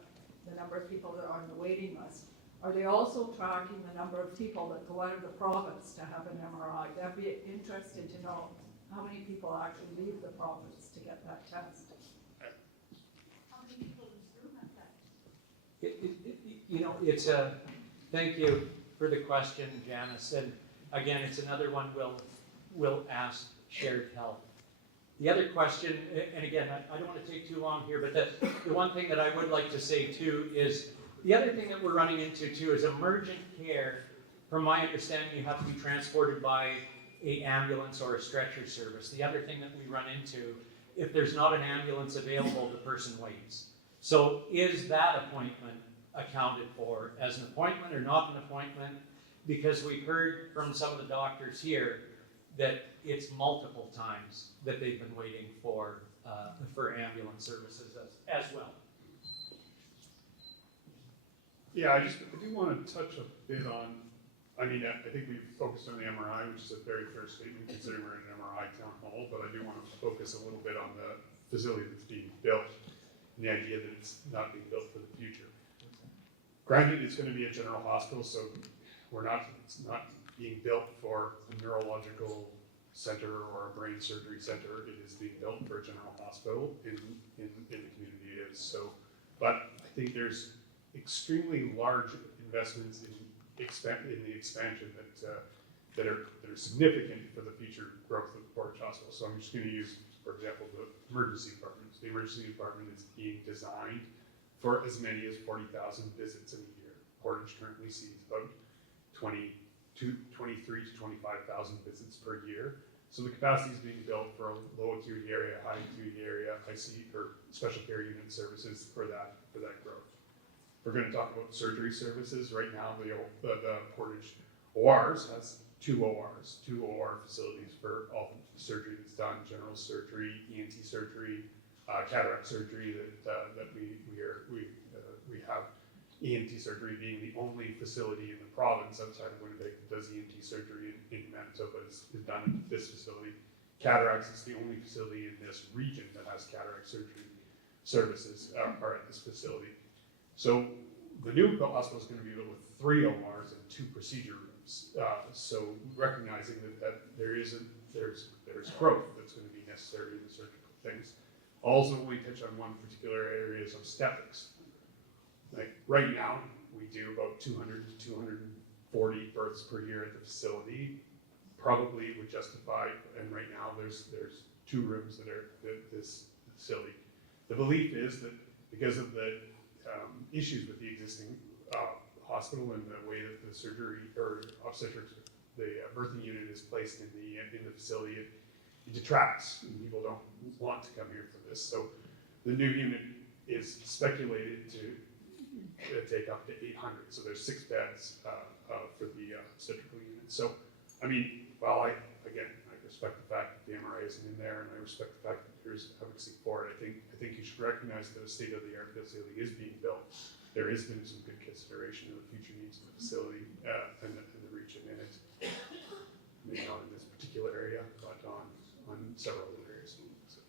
the number of people that are on the waiting list. Are they also tracking the number of people that go out of the province to have an MRI? That'd be interesting to know how many people actually leave the province to get that test. How many people in this room have that? You know, it's a, thank you for the question, Janice. And again, it's another one we'll ask Shared Health. The other question, and again, I don't want to take too long here, but the one thing that I would like to say too is, the other thing that we're running into too is emergent care. From my understanding, you have to be transported by an ambulance or a stretcher service. The other thing that we run into, if there's not an ambulance available, the person waits. So is that appointment accounted for as an appointment or not an appointment? Because we heard from some of the doctors here that it's multiple times that they've been waiting for ambulance services as well. Yeah, I do want to touch a bit on, I mean, I think we've focused on the MRI, which is a very fair statement considering we're in an MRI town hall, but I do want to focus a little bit on the facility that's being built and the idea that it's not being built for the future. Granted, it's going to be a general hospital, so it's not being built for a neurological center or a brain surgery center. It is being built for a general hospital in the community it is. So, but I think there's extremely large investments in the expansion that are significant for the future growth of the Portage Hospital. So I'm just going to use, for example, the emergency department. The emergency department is being designed for as many as 40,000 visits in a year. Portage currently sees about 23 to 25,000 visits per year. So the capacity is being built for a low acuity area, high acuity area, IC or special care unit services for that growth. We're going to talk about surgery services. Right now, the Portage ORs has two OR facilities for all the surgery that's done: general surgery, ENT surgery, cataract surgery. That we have ENT surgery being the only facility in the province outside of Winnipeg that does ENT surgery in Manitoba is done at this facility. Cataracts is the only facility in this region that has cataract surgery services are at this facility. So the new hospital is going to be built with 3 ORs and 2 procedure rooms. So recognizing that there's growth that's going to be necessary in the surgical things. Also, we touch on one particular area of obstetrics. Like right now, we do about 200 to 240 births per year at the facility. Probably would justify, and right now there's 2 rooms that are at this facility. The belief is that because of the issues with the existing hospital and the way that the surgery or obstetrics, the birthing unit is placed in the facility, it detracts, and people don't want to come here for this. So the new unit is speculated to take up to 800. So there's 6 beds for the obstetrical unit. So, I mean, well, I respect the fact that the MRI isn't in there, and I respect the fact that there's advocacy for it. I think you should recognize that a state-of-the-art facility is being built. There has been some good consideration of the future needs of the facility and the region in it. Maybe not in this particular area, but on several other areas. So.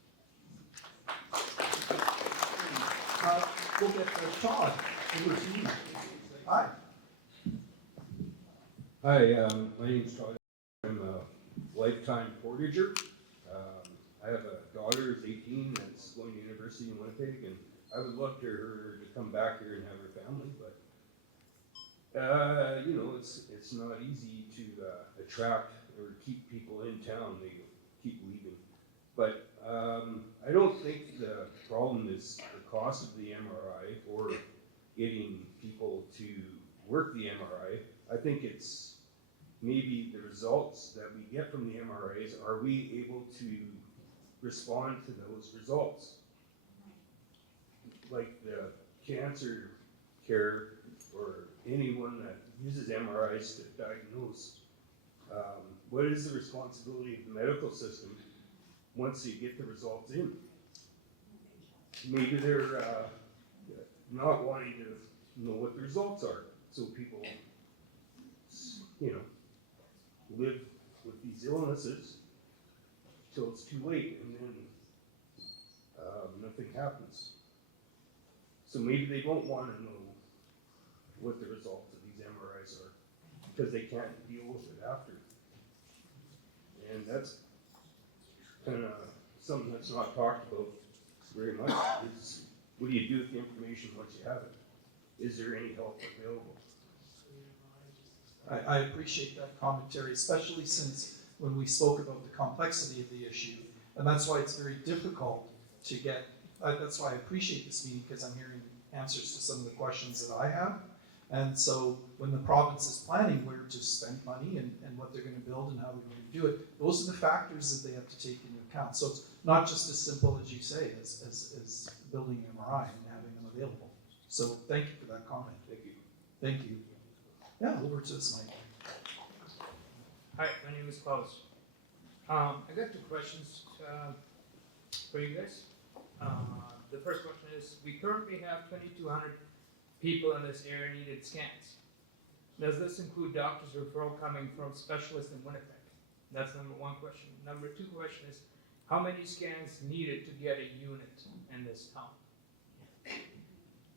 We'll get Todd. Over to you. Hi. Hi, my name's Todd. I'm a lifetime Portager. I have a daughter who's 18 that's going to university in Winnipeg, and I would love her to come back here and have her family, but you know, it's not easy to attract or keep people in town. They keep leaving. But I don't think the problem is the cost of the MRI or getting people to work the MRI. I think it's maybe the results that we get from the MRIs. Are we able to respond to those results? Like the cancer care or anyone that uses MRIs to diagnose, what is the responsibility of the medical system once you get the results in? maybe they're not wanting to know what the results are, so people, you know, live with these illnesses till it's too late, and then nothing happens. So maybe they don't want to know what the results of these MRIs are, because they can't deal with it after. And that's kind of something that's not talked about very much, is what do you do with the information once you have it? Is there any help available? I appreciate that commentary, especially since when we spoke about the complexity of the issue, and that's why it's very difficult to get, that's why I appreciate this meeting, because I'm hearing answers to some of the questions that I have. And so when the province is planning where to spend money and what they're going to build and how they're going to do it, those are the factors that they have to take into account. So it's not just as simple as you say, as building an MRI and having them available. So thank you for that comment. Thank you. Thank you. Yeah, over to this mic. Hi, my name is Klaus. I got two questions for you guys. The first question is, we currently have 2,200 people in this area needed scans. Does this include doctors referral coming from specialists in Winnipeg? That's number one question. Number two question is, how many scans needed to get a unit in this town?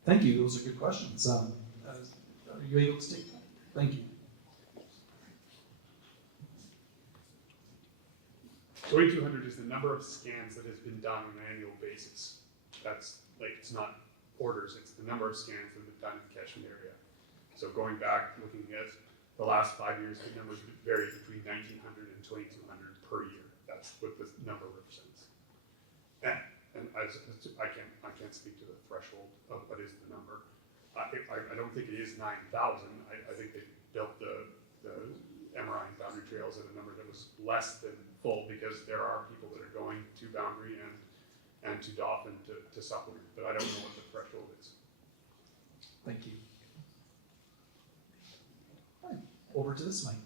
Thank you. Those are good questions. Are you able to take that? Thank you. 2,200 is the number of scans that has been done on an annual basis. That's like, it's not orders, it's the number of scans that have been done in the catchment area. So going back, looking at the last 5 years, the numbers vary between 1,900 and 2,200 per year. That's what the number represents. And I can't speak to the threshold of what is the number. I don't think it is 9,000. I think they built the MRI and boundary trails at a number that was less than full, because there are people that are going to boundary and to Dauphin to supplement, but I don't know what the threshold is. Thank you. Right. Over to this mic.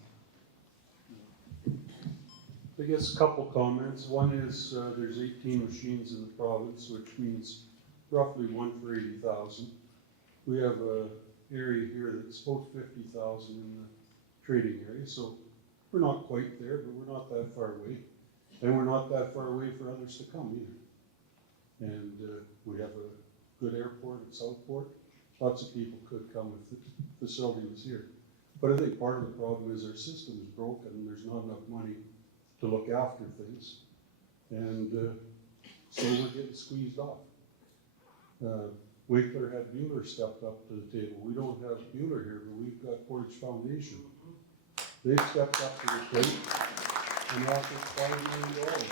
I guess a couple comments. One is there's 18 machines in the province, which means roughly one for 80,000. We have an area here that's about 50,000 in the trading area, so we're not quite there, but we're not that far away. And we're not that far away for others to come either. And we have a good airport at Southport. Lots of people could come if the facility was here. But I think part of the problem is our system is broken and there's not enough money to look after things. And so we're getting squeezed off. Winkler had Bueller stepped up to the table. We don't have Bueller here, but we've got Portage Foundation. They've stepped up to the plate and offered $5 million.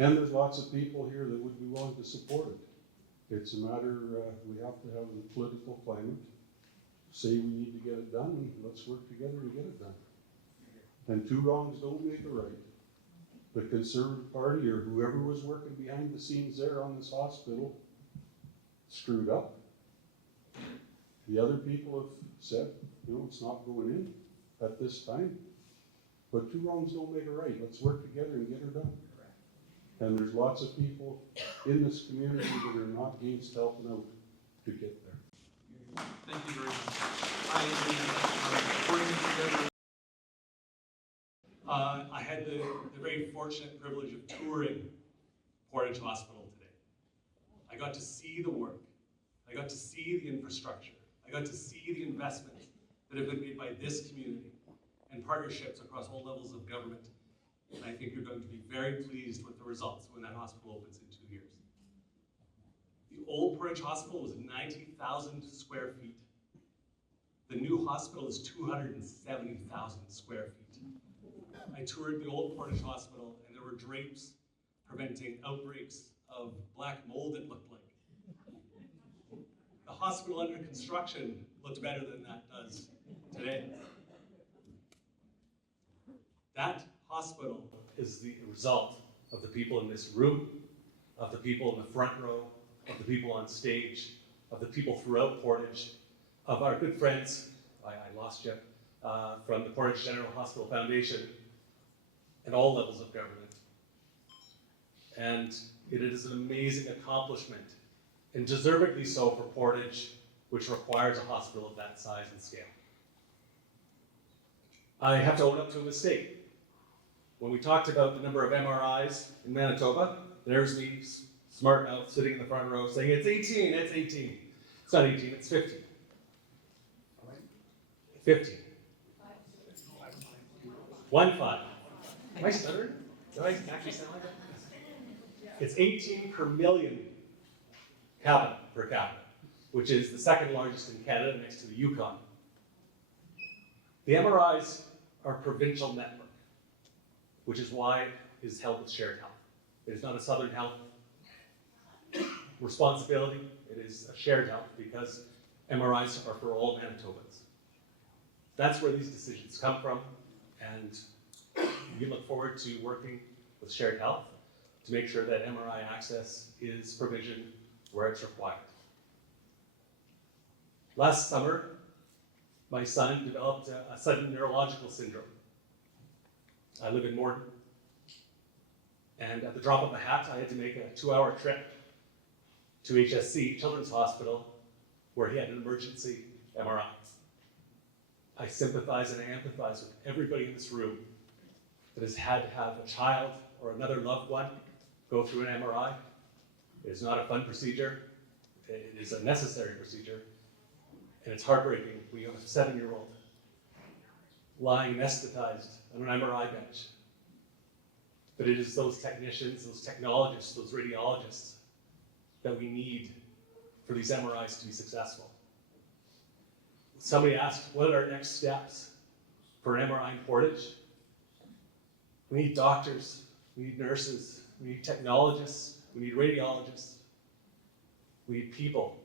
And there's lots of people here that would be willing to support it. It's a matter, we have to have the political climate, say we need to get it done, and let's work together and get it done. And two wrongs don't make a right. The Conservative Party, or whoever was working behind the scenes there on this hospital, screwed up. The other people have said, you know, it's not going in at this time. But two wrongs don't make a right. Let's work together and get her done. And there's lots of people in this community that are not against helping out to get there. Thank you very much. I had the very fortunate privilege of touring Portage Hospital today. I got to see the work. I got to see the infrastructure. I got to see the investments that have been made by this community and partnerships across all levels of government. And I think you're going to be very pleased with the results when that hospital opens in 2 years. The old Portage Hospital was 90,000 square feet. The new hospital is 270,000 square feet. I toured the old Portage Hospital, and there were drapes preventing outbreaks of black mold, it looked like. The hospital under construction looked better than that does today. That hospital is the result of the people in this room, of the people in the front row, of the people on stage, of the people throughout Portage, of our good friends, I lost Jeff, from the Portage General Hospital Foundation, and all levels of government. And It is an amazing accomplishment, and deservedly so for Portage, which requires a hospital of that size and scale. I have to own up to a mistake. When we talked about the number of MRIs in Manitoba, there's me, smart mouth, sitting in the front row saying, it's 18, it's 18. It's not 18, it's 15. 15. 1-5. Am I stuttering? Do I actually sound like that? It's 18 per million per capita, which is the second largest in Canada next to the Yukon. The MRIs are provincial network, which is why it is held with shared health. It is not a Southern Health responsibility, it is a shared health because MRIs are for all Manitobans. That's where these decisions come from, and we look forward to working with shared health to make sure that MRI access is provisioned where it's required. Last summer, my son developed a sudden neurological syndrome. I live in Morton, and at the drop of a hat, I had to make a 2-hour trip to HSC, Children's Hospital, where he had an emergency MRI. I sympathize and I empathize with everybody in this room that has had to have a child or another loved one go through an MRI. It is not a fun procedure. It is a necessary procedure. And it's heartbreaking when you have a 7-year-old lying anesthetized on an MRI bench. But it is those technicians, those technologists, those radiologists that we need for these MRIs to be successful. Somebody asked, what are our next steps for an MRI in Portage? We need doctors, we need nurses, we need technologists, we need radiologists, we need people.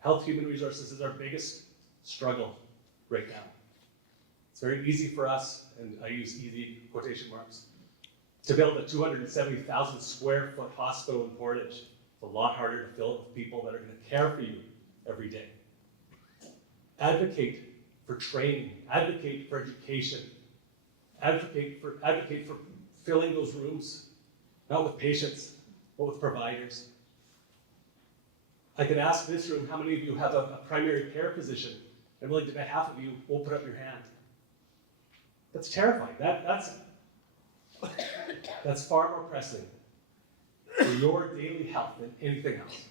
Health Human Resources is our biggest struggle right now. It's very easy for us, and I use easy quotation marks, to build a 270,000 square foot hospital in Portage. It's a lot harder to fill it with people that are going to care for you every day. Advocate for training, advocate for education, advocate for filling those rooms, not with patients, but with providers. I could ask this room, how many of you have a primary care physician? I'm willing to bet half of you won't put up your hand. That's terrifying. That's far more pressing for your daily health than anything else.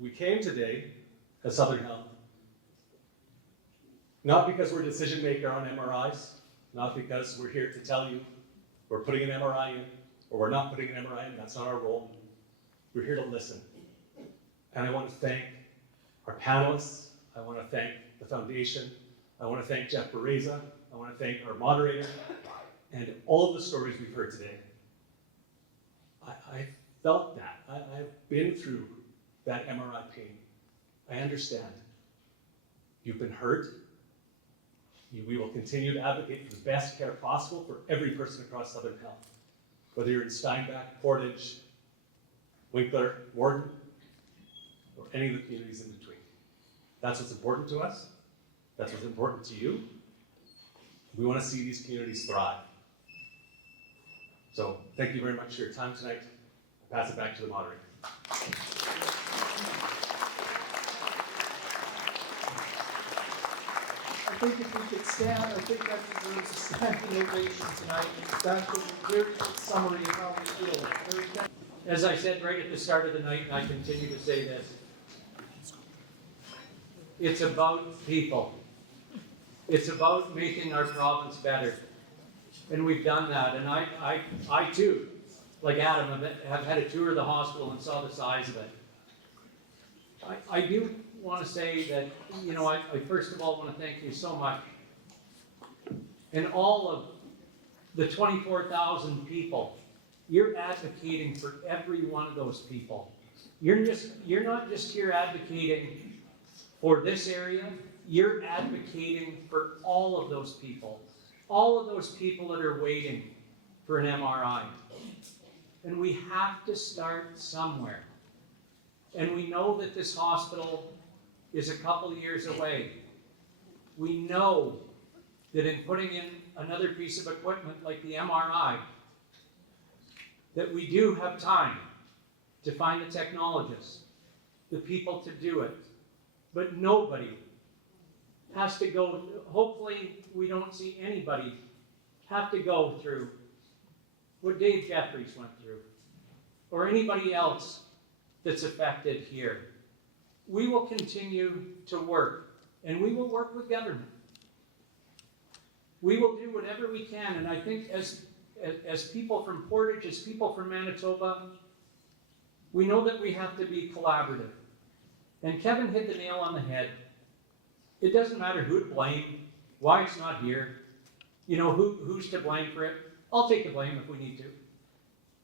We came today as Southern Health, not because we're a decision maker on MRIs, not because we're here to tell you we're putting an MRI in or we're not putting an MRI in, that's not our role. We're here to listen. And I want to thank our panelists, I want to thank the foundation, I want to thank Jeff Bereza, I want to thank our moderator, and all of the stories we've heard today. I felt that. I've been through that MRI pain. I understand. You've been hurt. We will continue to advocate for the best care possible for every person across Southern Health, whether you're in Steinbach, Portage, Winkler, Morton, or any of the communities in between. That's what's important to us. That's what's important to you. We want to see these communities thrive. So thank you very much for your time tonight. I'll pass it back to the moderator. I think if we could stand, I think that deserves a standing ovation tonight. That was a very good summary of how we feel. Very good. As I said right at the start of the night, and I continue to say this, it's about people. It's about making our province better. And we've done that. And I too, like Adam, have had a tour of the hospital and saw the size of it. I do want to say that, you know, I first of all want to thank you so much. And all of the 24,000 people, you're advocating for every one of those people. You're not just here advocating for this area, you're advocating for all of those people that are waiting for an MRI. And we have to start somewhere. And we know that this hospital is a couple years away. We know that in putting in another piece of equipment like the MRI, that we do have time to find the technologists, the people to do it. But nobody has to go, hopefully we don't see anybody have to go through what Dave Jeffries went through, or anybody else that's affected here. We will continue to work, and we will work with government. We will do whatever we can, and I think as people from Portage, as people from Manitoba, we know that we have to be collaborative. And Kevin hit the nail on the head. It doesn't matter who to blame, why it's not here, you know, who's to blame for it. I'll take the blame if we need to.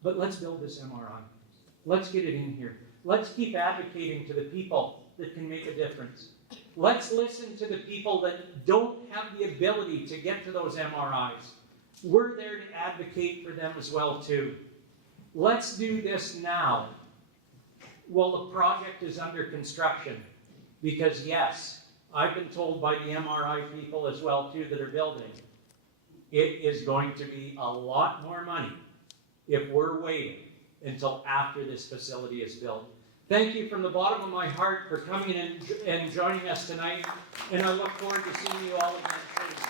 But let's build this MRI. Let's get it in here. Let's keep advocating to the people that can make a difference. Let's listen to the people that don't have the ability to get to those MRIs. We're there to advocate for them as well too. Let's do this now while the project is under construction. Because yes, I've been told by the MRI people as well too that are building, it is going to be a lot more money if we're waiting until after this facility is built. Thank you from the bottom of my heart for coming in and joining us tonight, and I look forward to seeing you all again soon.